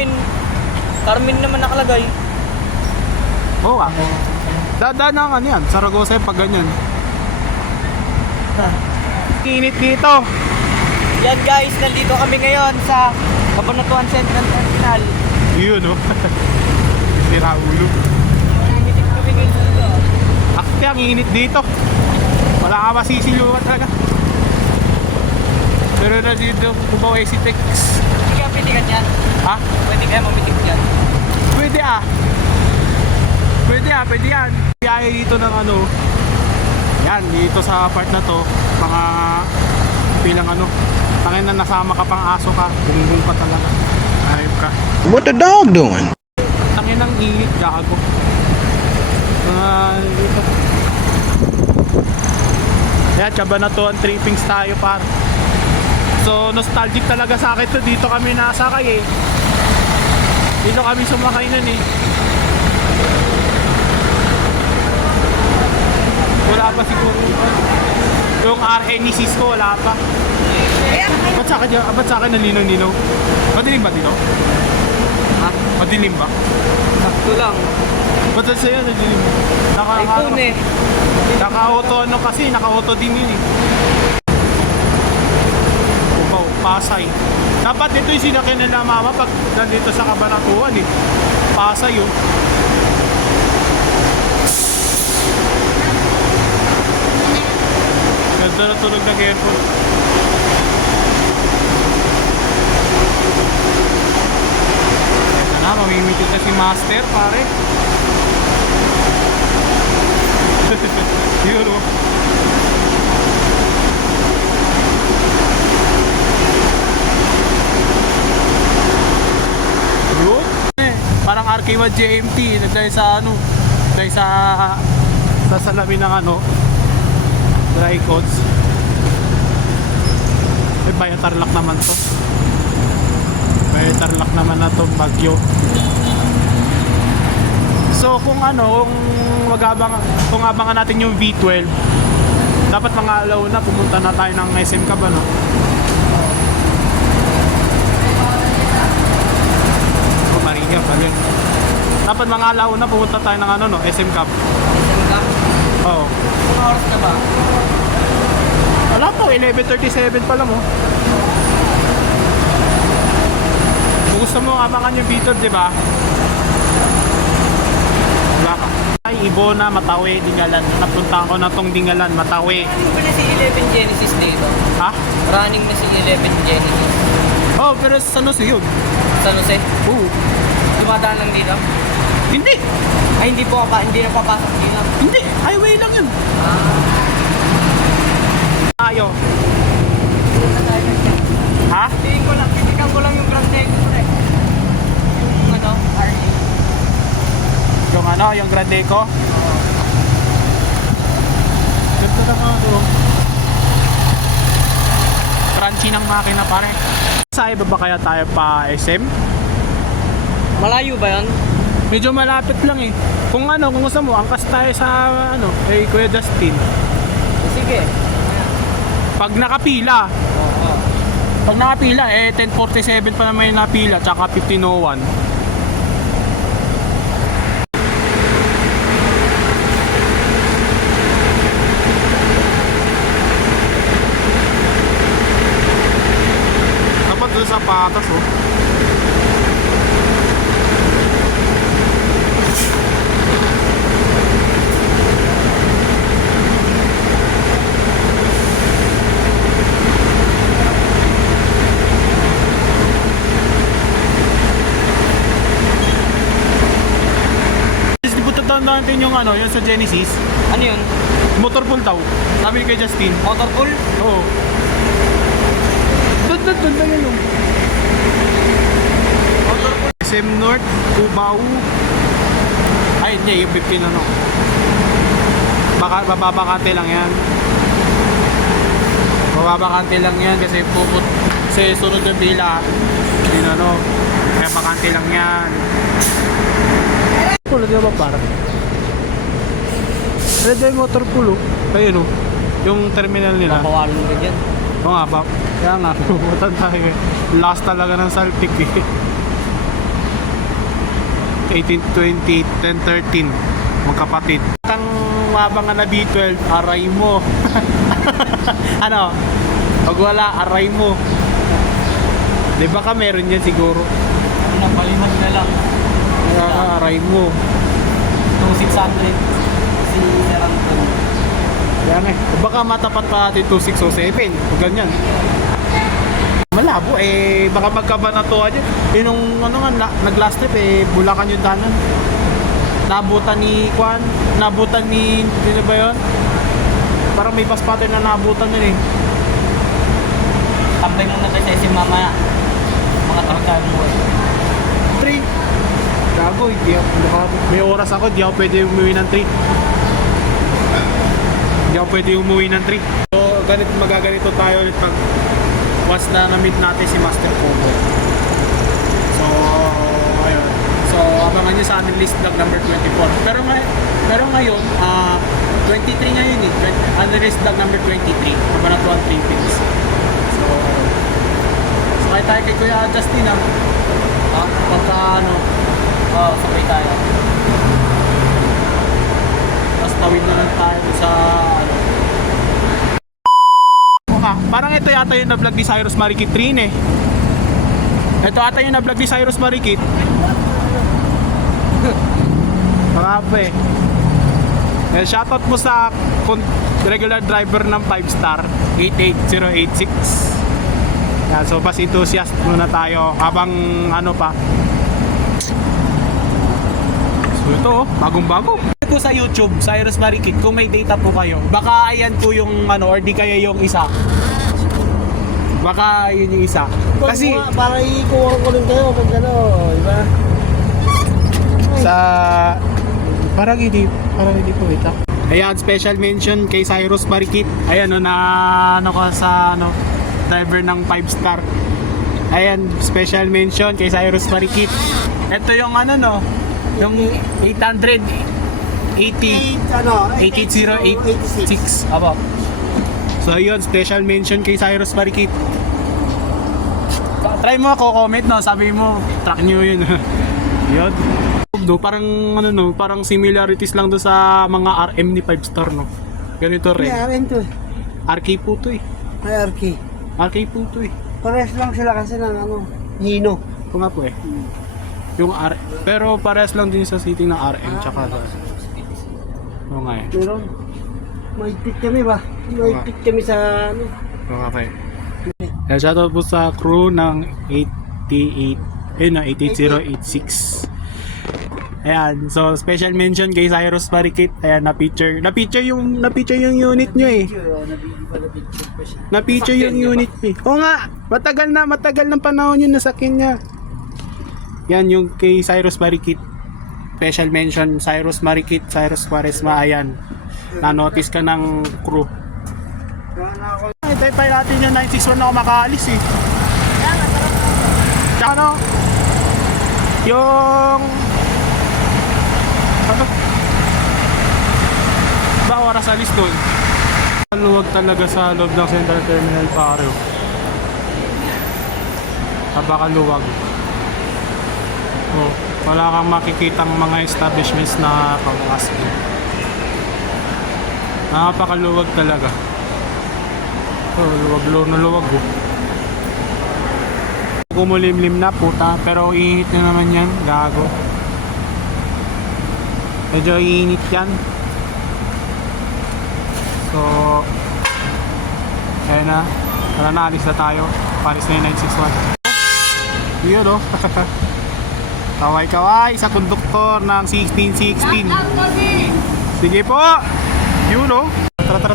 Carmen naman nakalagay. Oo ako. Dadaan na nga yan, Saragosa pag ganyan. Init dito. Yan guys, nandito kami ngayon sa Cabanatuan Central Terminal. Yun o. Sira ulo. Namitik kami ngayon dito. Akti ang init dito. Wala ka masisiluan talaga. Pero na dito kumawa si Tex. Hindi kaya pitikan yan. Ha? Pwede kaya mamitik yan. Pwede ah. Pwede yan. Kaya dito ng yan, dito sa part na to, mga bilang tangin na nasama ka pang aso ka, bumubong pa talaga. Ayop ka. What the dog doing? Tangin ng init, gago. Dito. Kaya tsaba na to, ang trippings tayo par. So nostalgic talaga sa akin to, dito kami nasakay eh. Dito kami sumakay nun eh. pa siguro yung RA ni Cisco, wala pa. Ba't sa akin nalinaw-ninaw? Madilim ba dito? Ha? Madilim ba? Sakto lang. Ba't sa'yo nadilim? iPhone eh. Naka-auto ano kasi, naka-auto din yun eh. Ubaw, Pasay. Dapat ito yung sinakyan nila mama pag nandito sa Cabanatuan eh. Pasay yun. Ganda na tulog na airport. Ito na, mamimitit na si Master pare. Yun o. Yun. Parang RK1 JMT. Dahil sa ano, dahil sa salamin ng ano, dry coats. Eh, Bayan Tarlac naman to. Bayan Tarlac naman na to, Bagyo. So kung ano, kung abangan natin yung V12, dapat mga alaw na pumunta na tayo ng SM Cab ano. Oh, Maria pa rin. Dapat mga alaw na pumunta tayo ng ano no, SM Cab. Oo. Anong oras na ba? Wala po, 11:37 pa lang oh. Kung gusto mo abangan yung V12, di ba? Wala ka. Ay, Ibona, Matawi, Dingalan. Napuntahan ko na tong Dingalan, Matawi. Running ba na si 11 Genesis dito? Ha? Running na si 11 Genesis. Oh, pero sa Jose yun. San Jose? Oo. Dumadaan lang dito? Hindi. Ay, hindi na papasok dito. Hindi. Highway lang yun. Tayo. Ha? Titikan ko lang yung Grand Deck. Yung ano, RA. Yung ano, yung Grande ko. Ganda na nga doon. Crunchy ng makina pare. Sa iba ba kaya tayo pa SM? Malayo ba yan? Medyo malapit lang eh. Kung ano, kung gusto mo, angkas tayo sa ano, kay Kuya Justin. Sige. Pag nakapila. Oo. Pag nakapila, 10:47 pa naman yung napila, tsaka 15:01. Dapat doon sa patas, oh. Tandaan natin yung ano, yung sa Genesis. Ano yun? Motor pool daw. Sabi kay Justin. Motor pool? Oo. Doon na yun. Motor pool. SM North, Cubao. Ay, hindi. Yung 15 ano. Bababakante lang yan. Bababakante lang yan kasi kasi sunod yung pila. Hindi na ano. Kaya bakante lang yan. Pulot nga ba parang? Red Eye Motor Pool oh. Ayun oh. Yung terminal nila. Papawalong ka dyan. Oo nga ba? Kaya nga, pumuntan tayo eh. Last talaga ng Saltik eh. 18, 20, 10, 13. Magkapatid. Ang mabangan na B12, aray mo. Ano? Pag wala, aray mo. Di ba ka meron yan siguro? Ano, palimad na lang. Aray mo. 2,600. Si Sarangton. Yan eh. Baka matapat pa natin 2607. Pag ganyan. Malabo eh. Baka magkabanatuan yun. Yung ano nga, nag-last trip eh. Bulacan yung danan. Nabutan ni Kwan. Nabutan ni... Sino ba yun? Parang may bus pattern na nabutan yun eh. Tambay muna tayo sa SM mamaya. Mga tarantado mo. 3. Gago, hindi ako. May oras ako, di ako pwede umuwi ng 3. Hindi ako pwede umuwi ng 3. So, magaganito tayo ulit pag once na na-meet natin si Master Combo. So, ayun. So, abangan nyo sa amin list vlog number 24. Pero ngayon, 23 nga yun eh. Unreleased vlog number 23. Kabanatuan Trippings. So, sakay tayo kay Kuya Justin ah. Pagka ano, sakay tayo. Tapos tawid na lang tayo sa ano. Parang ito yata yung na-vlog ni Cyrus Marikit rin eh. Ito ata yung na-vlog ni Cyrus Marikit. Mga po eh. Shoutout mo sa regular driver ng 5 star 88086. Yan, so bus enthusiast muna tayo habang ano pa. So ito bagong bago po sa YouTube, Cyrus Marikit. Kung may data po kayo, baka ayan po yung ano, or di kaya yung isa. Baka yun yung isa. Kasi para ikuha ko rin kayo pag ano, diba? sa parang hindi po ito. Ayan, special mention kay Cyrus Marikit. Ayan no, na ano ko sa ano, driver ng 5 star. Ayan, special mention kay Cyrus Marikit. Ito yung ano no, yung 88086. Aba. So yun, special mention kay Cyrus Marikit. Try mo ako comment no, sabi mo track nyo yun. Yun. Do, parang ano no, parang similarities lang do sa mga RM ni 5 star no. Ganito rin. Yeah, RM to. RK po to eh. Ay, RK. RK po to eh. Pares lang sila kasi ng ano, Hino. Kung nga po eh. Yung pero parehas lang din sa seating ng RM tsaka oo nga eh. Meron. Mahigpit kami ba? Mahigpit kami sa ano. Oo nga po eh. Shoutout po sa crew ng 88086. Ayan, so special mention kay Cyrus Marikit. Ayan, na-picture yung unit nyo eh. Na-picture yung unit eh. Oo nga, matagal ng panahon yun nasakyan niya. Yan yung kay Cyrus Marikit. Special mention Cyrus Marikit, Cyrus Quaresma. Ayan, na-notice ka ng crew. Itay pa natin yung 961 na ako makaalis eh. Tsaka ano, yung ano ba oras alis doon? Luwag talaga sa loob ng Central Terminal Paro. Napakaluwag. Oh, wala kang makikitang mga establishments na pang-aski. Napakaluwag talaga. Oh, luwag na luwag oh. Kumulimlim na puta, pero iinit na naman yan, gago. Medyo iinit yan. So ayan na, tara na, alis na tayo. Palis na yung 961. Yun oh. Kaway sa konduktor ng 1616. Sige po. Yun oh. Tara.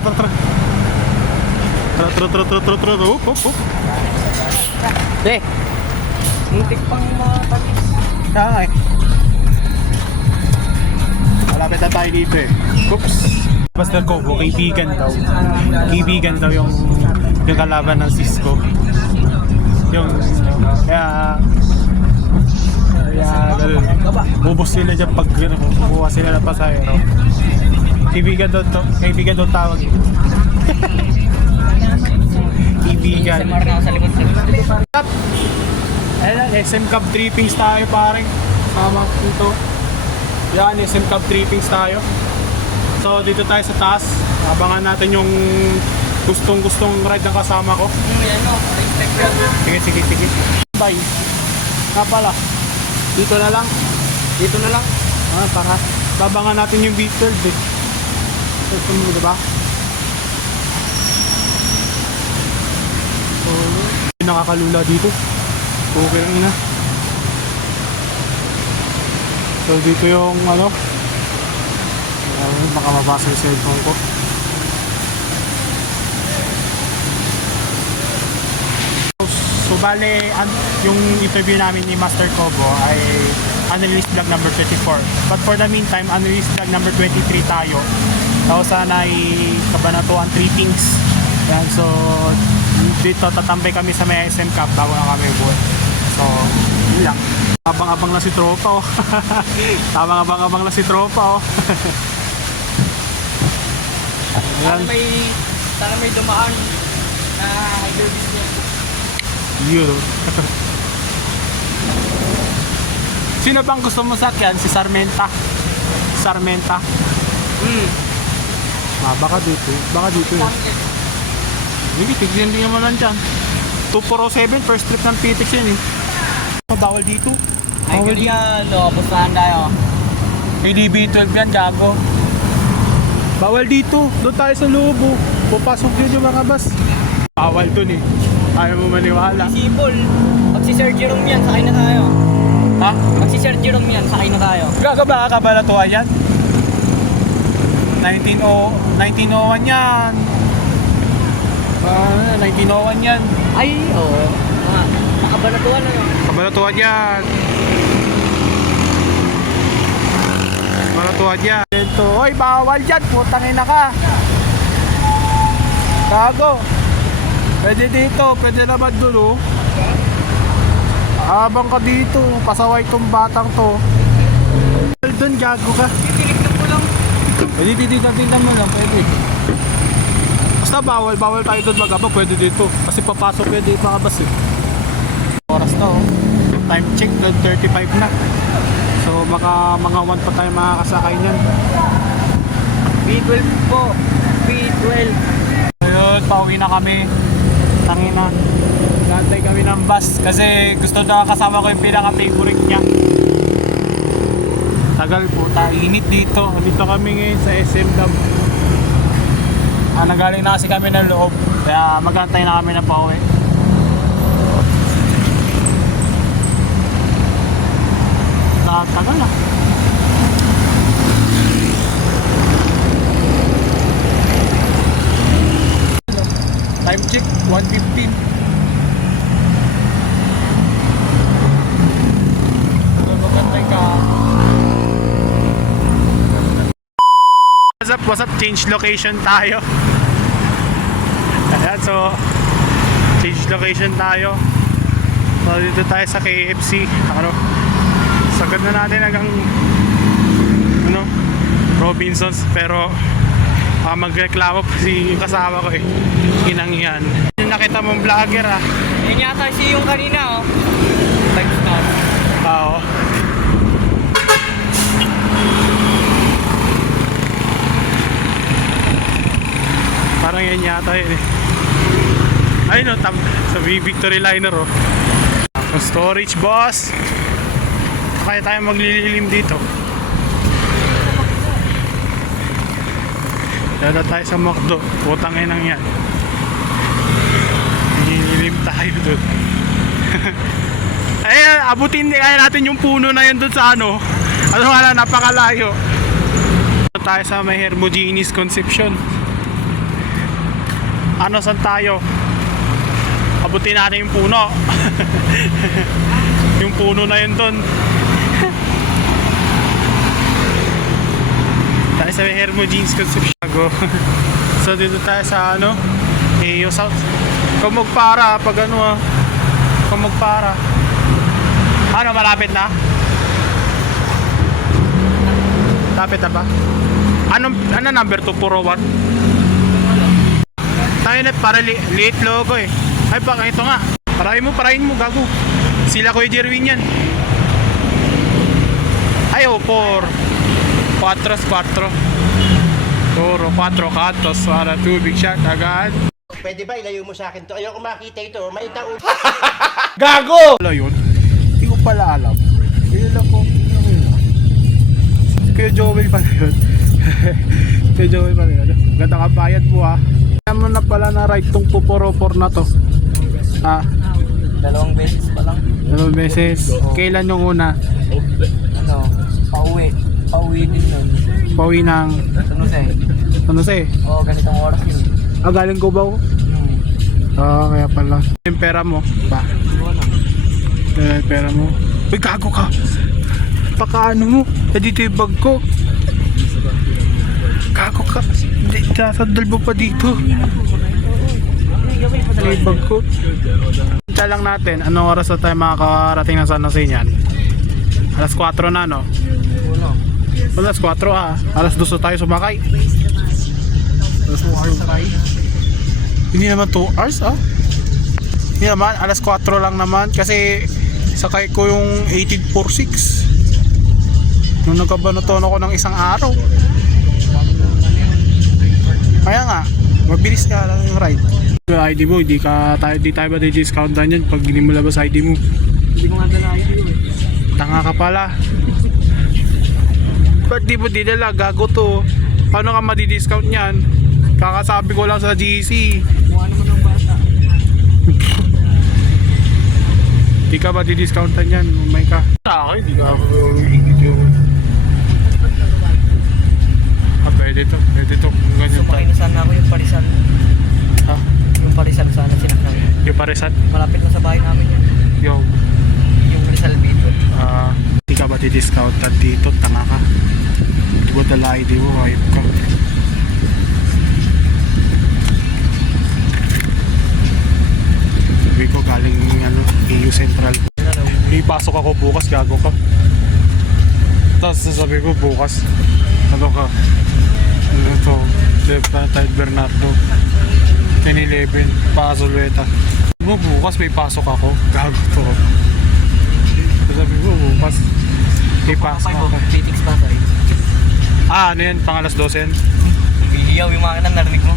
Hop. De. Muntik pang mapalis. Ay. Malapit na tayo dito eh. Oops. Master Kobo, kaibigan daw yung kalaban ng Cisco. Yung kaya ganun. Bubos sila dyan pag bubuha sila ng pasahero. Kaibigan daw tawag. Kaibigan. Ayan, SM Cab trippings tayo pareng. Sama dito. Yan, SM Cab trippings tayo. So dito tayo sa taas. Abangan natin yung gustong ride ng kasama ko. Sige. Bye. Nga pala. Dito na lang. Para babangan natin yung V12 eh. Gusto mo, diba? So, nakakalula dito. Okay lang na. So dito yung ano, baka mabasa yung cellphone ko. So bale, yung interview namin ni Master Kobo ay unreleased vlog number 34. But for the meantime, unreleased vlog number 23 tayo. Tapos sana ay Kabanatuan Trippings. Yan, so dito tatambay kami sa may SM Cup bago na kami buwan. So, yun lang. Abang-abang na si tropa oh. Abang-abang na si tropa oh. Ayan. Sana may dumaan na hydro-disc niya. Yun. Sino bang gusto mo sakyan? Si Sarmenta. Sarmenta. Baka dito. Baka dito yun. Hindi, tignan din naman lang dyan. 2407, first trip ng PTX yun eh. Bawal dito. Bawal dito. yan, pustahan tayo. ADB12 yan, gago. Bawal dito. Doon tayo sa loob oh. Pupasok yun yung mga bus. Bawal dun eh. Ayaw mo maniwala. Sipol, pag si Sir Jerome yan, sakay na tayo. Ha? Pag si Sir Jerome yan, sakay na tayo. Gagaba ka ba na tuwa yan? 1901 yan. 1901 yan. Ay, oo. Nakabalatuan na yun. Kabalatuan yan. Kabalatuan yan. Ito, oy, bawal yan. Putang ina ka. Gago. Pwede dito, pwede naman dun oh. Habang ka dito, pasaway tong batang to. Doon, gago ka. Pwede dito mo lang, pwede. Basta bawal tayo doon mag-aba, pwede dito. Kasi papasok pwede mga bus eh. Oras na oh. Time check, 35 na. So baka mga 1 pa tayo makakasakay niyan. B12 po. B12. Ayun, pauwi na kami. Tangina. Nantay kami ng bus kasi gusto na kasama ko yung pinaka-favorite niya. Tagal po, init dito. Dito kami ngayon sa SM Dam. Nagaling na kasi kami ng loob. Kaya magantay na kami na pauwi. Tagal na. Time check, 1:15. Magantay ka. What's up? Change location tayo. Ayan, so change location tayo. So dito tayo sa KFC. Sagad na natin hanggang Robinsons, pero magreklamo pa si kasama ko eh. Inang yan. Yung nakita mong vlogger ah. Yan yata si yung kanina oh. Thanks na. Oo. Parang yan yata yun eh. Ayun o, sa Victory Liner oh. Storage boss. Kaya tayo maglililim dito. Dada tayo sa McDo. Putang inang yan. Maglililim tayo dun. Ay, abutin kaya natin yung puno na yun dun sa ano. Ano nga, napakalayo. Tayo sa may Hermogenes Conception. Ano, saan tayo? Abutin natin yung puno. Yung puno na yun dun. Tayo sa may Hermogenes Conception. So dito tayo sa ano, EO South. Kung magpara pag ano kung magpara. Ano, malapit na? Lapit na ba? Ano number 241? Tayo net para late logo eh. Ay baka ito nga. Parahin mo gago. Sila Kuya Jerwin yan. Ay 4 Toro 4 katos para tubig shot agad. Pwede ba ilayo mo sa akin to? Ayoko makita ito. May taon. Gago! Wala yun? Hindi ko pala alam. Yun ako. Kuya Joel pala yun. Kuya Joel pala yun. Ganda ka bayad mo ah. Kaya mo na pala na ride tong puporopor na to. Dalawang beses pa lang. 2 beses. Kailan yung una? Ano, pauwi din nun. Pauwi ng San Jose. ano Ganitong oras yun. galing ko ba ako? Kaya pala. Yung pera mo ba? Yung pera mo. Uy, gago ka. Pakaano mo? Dito yung bag ko. Gago ka. Sasandal mo pa dito. Yung bag ko. Punta lang natin. Anong oras na tayo makakarating ng San Jose niyan? Alas 4 na no? Alas 4 ah. Alas 2 tayo sumakay. 2 hours ride. Hindi naman 2 hours Hindi naman, alas 4 lang naman kasi sakay ko yung 1846 nung nagkabanoton ako ng isang araw. Kaya nga, mabilis ka lang yung ride. Yung ID mo, di tayo ba di-discountan yan pag hindi mo labas ID mo? Hindi ko nga dala ID eh. Tanga ka pala. Ba't di mo dinala? Gago to. Paano ka madi-discount yan? Kakasabi ko lang sa GC. Mukha naman ng bata. Di ka madi-discountan yan. Umay ka. Sa akin, di ka ako hingit yun. Pwede to. Pwede to. Ganyan Sumakay na sana ako yung parisan. Ha? Yung parisan sana sinakay. Yung paresan? Malapit na sa bahay namin yun. Yo. Yung Rizal Video. Di ka madi-discountan dito. Tanga ka. Di ba dala ID mo? Hayop ka. Sabi ko galing EU Central. Ipasok ako bukas, gago ka. Tapos sasabi ko bukas, ano ka? Ano to? Tide Bernardo 10-11 Pasoleta. Bukas may pasok ako, gago to. Sasabi ko bukas ipasok ako. Meetings pa sa Ano yan? Pang alas 12 yan? Bihiyaw yung makina, narinig mo?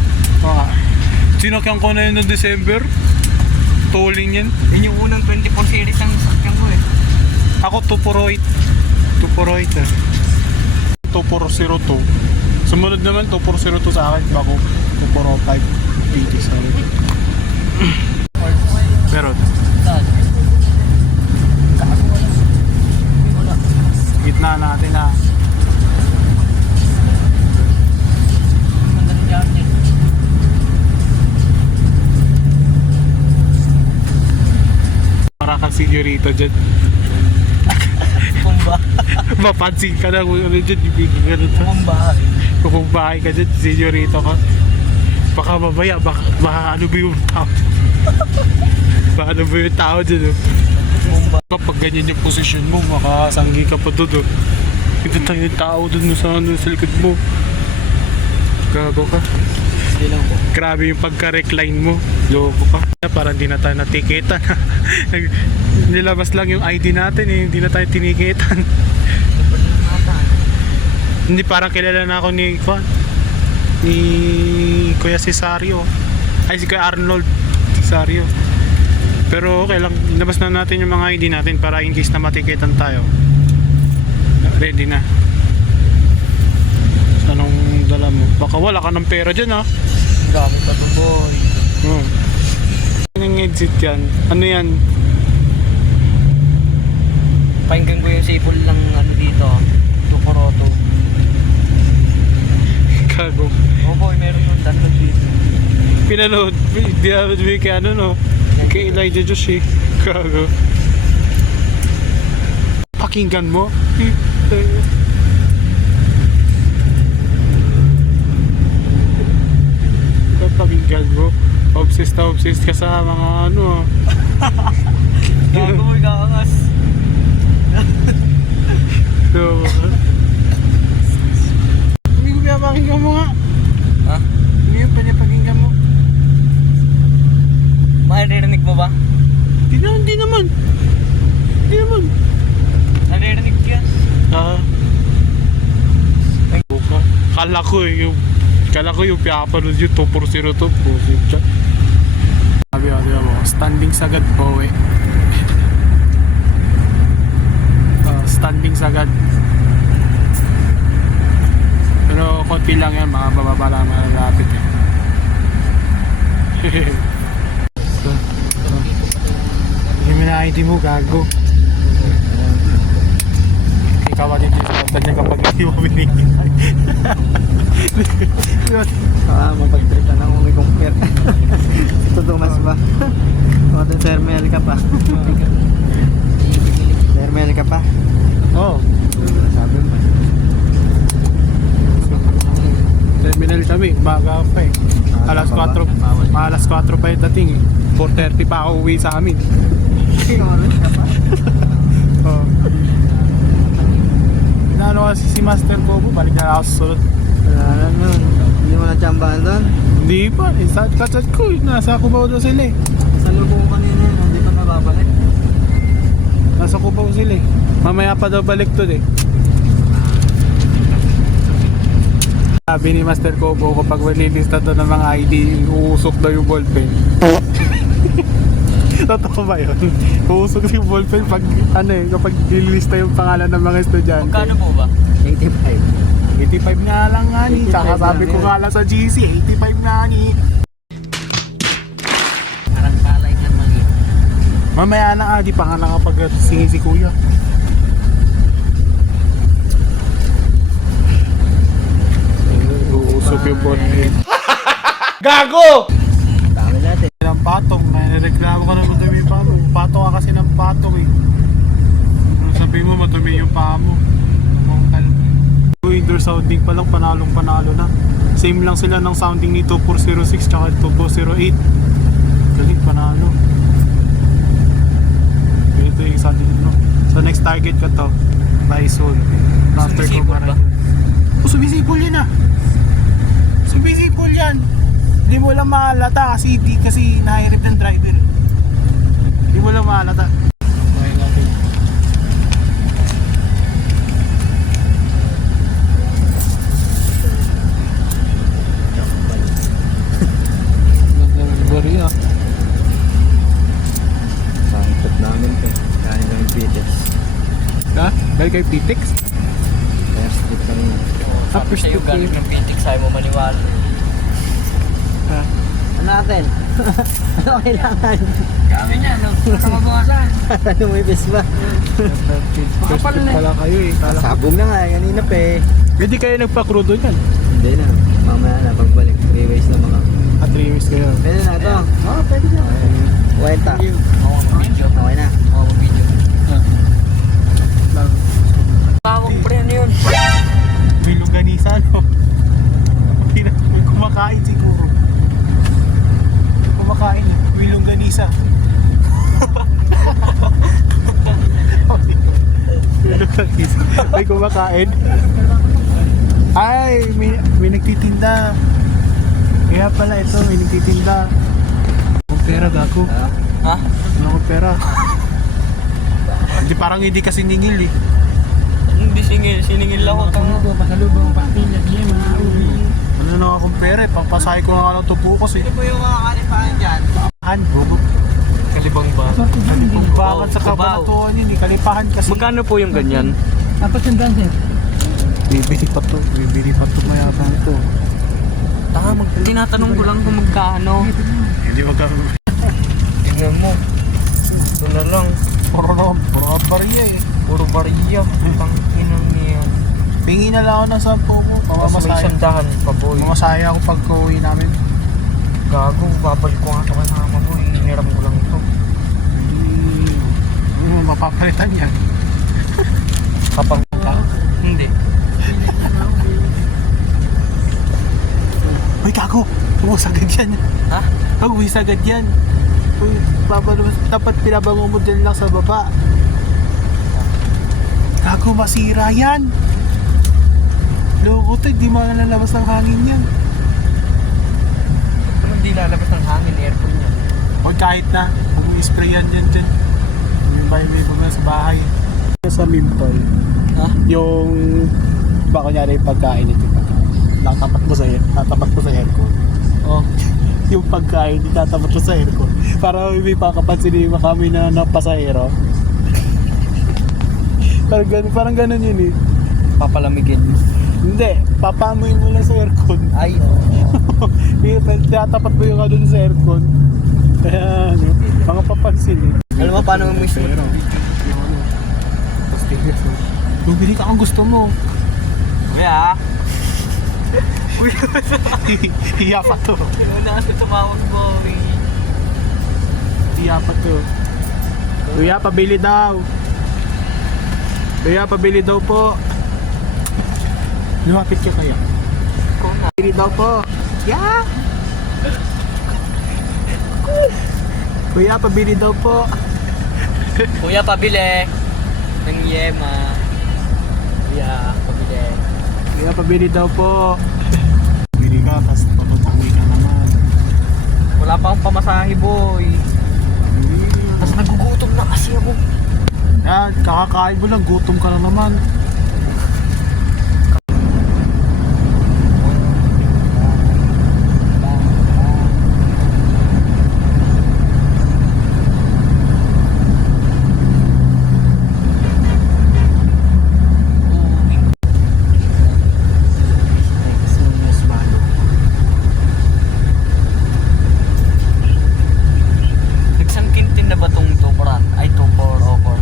Sinakyan ko na yun noong December. Tolling yan. Yun yung unang 24 series ng sakyan ko eh. Ako 248. 2402. Sumunod naman 2402 sa akin. Ako 2405. PT sa akin. Pero Saan? gitna natin na. Sandali dyan eh. Para kang senyorito dyan. Kumba. Mapansin ka na kung ano dyan. Ibigin ka na. Kumba. Kung bahay ka dyan, senyorito ka. Baka mamaya, baka ano ba yung tao? Baka ano ba yung tao dyan? Kapag ganyan yung posisyon mo, makasanggi ka pa doon. Hindi tayo yung tao doon sa likod mo. Gago ka. Hindi lang po. Grabe yung pagka-recline mo. Loko ka. Parang hindi na tayo natiketan. Nilabas lang yung ID natin eh. Hindi na tayo tiniketan. Hindi, parang kilala na ako ni Kuya Cesario. Ay, si Kuya Arnold Cesario. Pero okay lang, labas na natin yung mga ID natin para in case na matiketan tayo. Ready na. So, anong dala mo? Baka wala ka ng pera dyan ha. Gamit pa to boy. Anong headset yan? Ano yan? Pakinggan ko yung sipol ng ano dito. Tuporoto. Gago. Oh boy, meron yung download dito. Pinanood. Dinanood mo yung kay ano no? Kay Elijah Josh eh. Gago. Pakinggan mo? Pakinggan mo? Obsessed ka sa mga ano Gago boy, kaangas. So, hindi ko pinapakinggan mo nga. Ha? Hindi ko pinapakinggan mo. Maririnig mo ba? Hindi naman. Naririnig ko yan. Buka. Kala ko yung pinapanood yung 240 to. Busit siya. Sabi mo, standing sagad po eh. Standing sagad. Pero konti lang yan, mga bababa lang malapit eh. Hindi mo na ID mo, gago. Ikaw ba dito sa kanya kapag hindi mo binigyan? Mapagtripan ako may compare. Ito Thomas ba? O, ito Thermal ka pa. Thermal ka pa. Oo. Sabi mo. Terminal kami, baga pa eh. Alas 4 pa yung dating eh. 4:30 pa ako uwi sa amin. Oras ka pa. Oo. Inaano kasi si Master Kobo, balik na ako sa sunod. Wala na nun. Hindi mo na tsambahan doon? Hindi pa, kachat ko nasa Cubao daw sila eh. Sa lubong kanina yun, hindi pa nababalik. Nasa Cubao sila eh. Mamaya pa daw balik to eh. Sabi ni Master Kobo, kapag malilista to ng mga ID, uusok daw yung ballpen. Totoo ba yun? Uusok yung ballpen pag kapag nililista yung pangalan ng mga estudyante. Magkano po ba? 85. 85 nga lang nga ni. 85 Tsaka sabi lang ko yun. nga lang sa GC, 85 nga ni. Parang kalay ng mali. Mamaya na adi pa nga nakapag-singi si kuya. Uusok yung ballpen. Gago! Dami natin. Ng patong, nare-reklamo ka na madumi yung paa mo. Patong ka kasi ng patong eh. Ano sabi mo, madumi yung paa mo. Indoor sounding pa lang, panalong panalo na. Same lang sila ng sounding ni 2406 tsaka 2408. Galing, panalo. Ito yung sounding nyo. So next target ka to, Bison. After ko Sumisipol ba? Sumisipol yan ah. Sumisipol yan. Hindi mo lang mahalata kasi nahirip ng driver. Hindi mo lang mahalata. Okay natin. Nag-worry ah. Sangkot namin to. Kain ng BTS. Ha? Dahil kay Pitex? First trip kami. Sabi sa'yo galing ng pitik, sa'yo mo maniwala. Ha? Ano natin? Ano kailangan? Kami niya, sa mabawasan. Ano may bes ba? First trip pala kayo eh. Kala ko. Sabog na nga, kanina pa eh. Hindi kayo nagpa-crudo yan. Hindi na. Mamaya na, pagbalik. 3 ways na mga. At 3 weeks kayo. Pwede na ito? Oo, pwede na. Kwenta. Ako ang video. Okay na. Ako ang video. Tawag pre, ano yun? May longganisa no? May kumakain siguro. May kumakain. May longganisa. May longganisa. May kumakain. Ay, may nagtitinda. Kaya pala ito, may nagtitinda. Kung pera gago. Ha? Wala akong pera. Hindi, parang hindi kasi ningil eh. Hindi siningil lang ako. Ano na akong pera eh. Pampasahe ko nga lang ito bukas eh. Ano po yung mga kalipahan dyan? Handbook. Kalibang ba? Kalibangan sa kabanatuan yun eh. Kalipahan kasi. Magkano po yung ganyan? Tapos yung dancer. Bibili pa to. Bibili pa to mayabang to. Tinatanong ko lang kung magkano. Hindi magkano. Tingnan mo. Ito na lang. Puro barya eh. Puro bariya. Ang inang niyan. Pingi na lang ako ng 10 mo. Tapos may Mamamasaya. sandahan pa boy. Mamamasaya ako pag uwi namin. Gago, babalik ko nga sa kasama ko. Hiniram ko lang ito. Mapapalitan yan. Kapag ka? Hindi. Uy, gago! Umus agad yan. Ha? Uwi agad yan. Uy, dapat pinabango mo din lang sa baba. Gago, masira yan. Loko to, hindi malalabas ng hangin yan. Pero hindi lalabas ng hangin, aircon niya. O kahit na, kung i-spray yan dyan dyan. Yung may mga sa bahay. Sa Mimpol, Ha? yung ba kunyari yung pagkain ito, tatapat mo sa aircon. Oh. Yung pagkain, itatapat mo sa aircon. Para may pakapansin yung kami na napasahero. Parang ganun yun eh. Papalamigin. Hindi, papamoy mo lang sa aircon. Ay, Tatapat mo yung doon sa aircon. Kaya ano, mga papansin eh. alam mo paano mo mismo? Pero, yung ano, tapos tingin mo. Bumili ka kung gusto mo. Kuya, Hiya pa to. una kasi tumawag ko. Hiya pa to. Kuya, pabili daw. Kuya, pabili daw po. Lumapit ka kaya? Pabili daw po. Yeah! Kuya, pabili daw po. Kuya, pabili. Ng yema. Kuya, pabili. Kuya, pabili daw po. Bili ka, tapos pamasahe boy. Tapos nagugutom na kasi ako. Yan, kakakain mo lang, gutom ka na naman. Nagsangkintin na ba tong Tuporan? Ay, Tupor, Opor.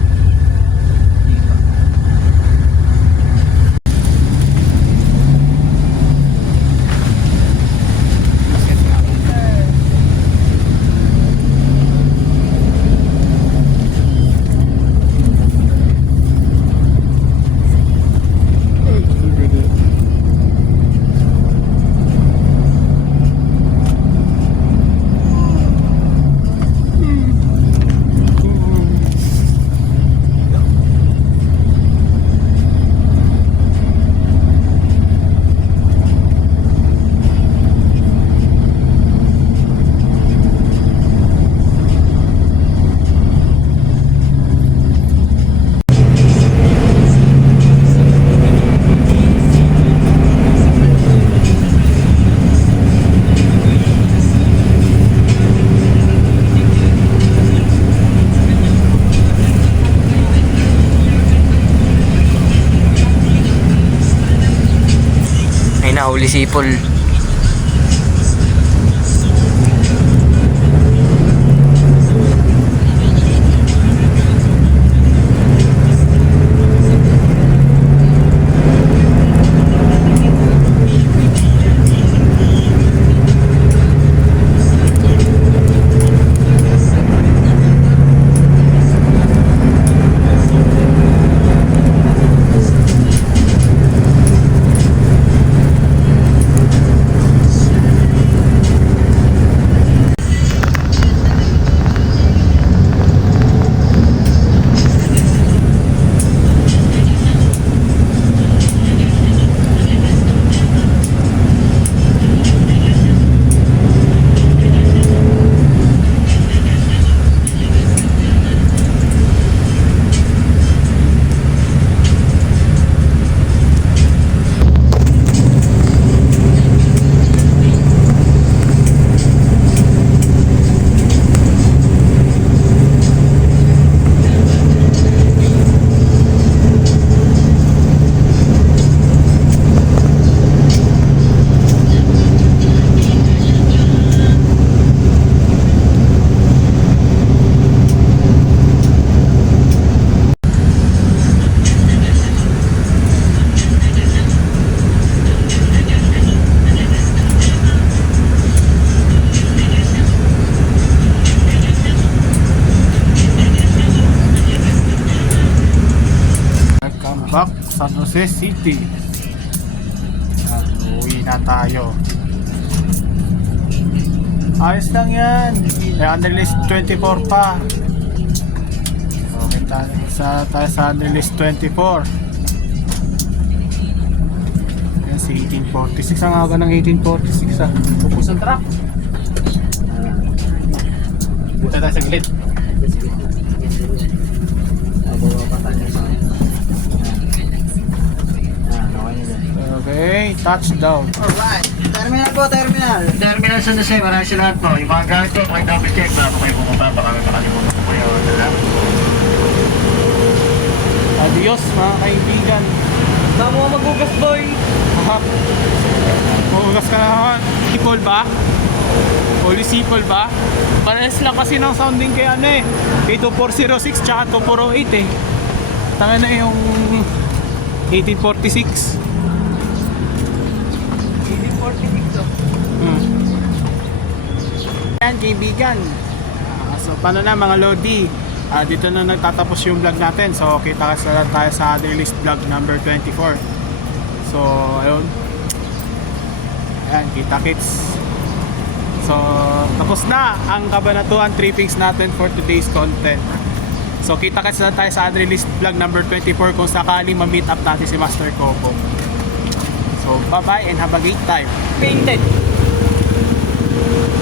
Ay, nahuli si Paul. Back San Jose City. Yan, uwi na tayo. Ayos lang yan. May underlist 24 pa. So, tayo sa underlist 24. Yan si 1846. Ang aga ng 1846 ah. Pupus ang truck. Punta tayo sa gilid. Okay, touchdown. Alright, terminal po, terminal. Terminal San Jose, maraming salamat po. Yung mga gamit ko, may double check. Bago kayo bumaba, baka may makalimutan ko kayo. Adios mga kaibigan. Tama mo magugas boy. Aha. Magugas ka na naman. Sipol ba? Holy Sipol ba? Parehas lang kasi ng sounding kay ano eh. Kay 2406 tsaka 2408 eh. Tanga na yung 1846. 1846 oh. Yan kaibigan. So paano na mga Lodi? Dito na nagtatapos yung vlog natin. So kita kasi tayo sa other list vlog number 24. So ayun. Ayan, kita kits. So tapos na ang Cabanatuan trippings natin for today's content. So kita kasi tayo sa other list vlog number 24 kung sakali ma-meet up natin si Master Coco. So bye bye and have a great time. Painted.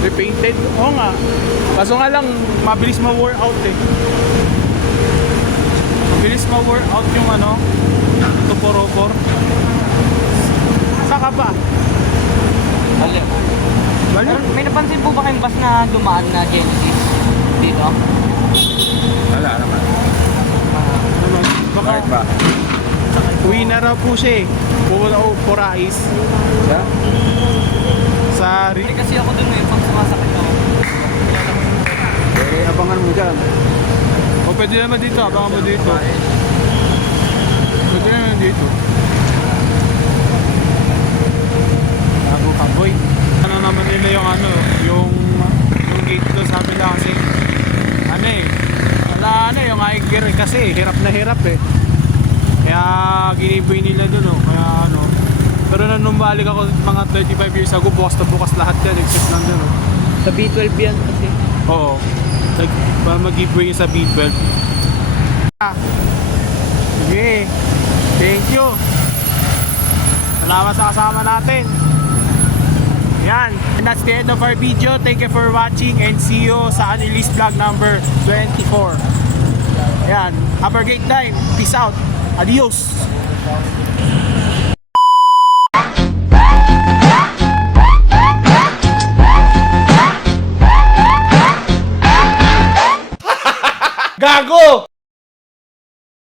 Repainted? Oo nga. Kaso nga lang, mabilis ma-wear out eh. Mabilis ma-wear out yung ano, tuporokor. Saka ba? Bali. May napansin po ba kayong bus na dumaan na Genesis dito? Wala naman. Baka, ba? Uwi na raw po siya eh. Pupunta o Porais. Sa Hindi kasi ako dun ngayon pag sumasakit ako. Abangan mo dyan. O pwede naman dito, abangan mo dito. Pwede naman dito. Bago ka boy. Ano naman nila yung ano, yung gate doon, sabi na kasi ano eh, wala ano yung hiker kasi hirap na hirap eh. Kaya giniboy nila doon oh, kaya ano. Pero nung balik ako mga 35 years ago, bukas na bukas lahat yan, except nandun oh. Sa B12 yan kasi. Oo. Mag-giveaway sa B12. Sige. Thank you. Salamat sa kasama natin. Yan. And that's the end of our video. Thank you for watching and see you sa Unreleased Vlog number 24. Yan. Have a great time. Peace out. Adios.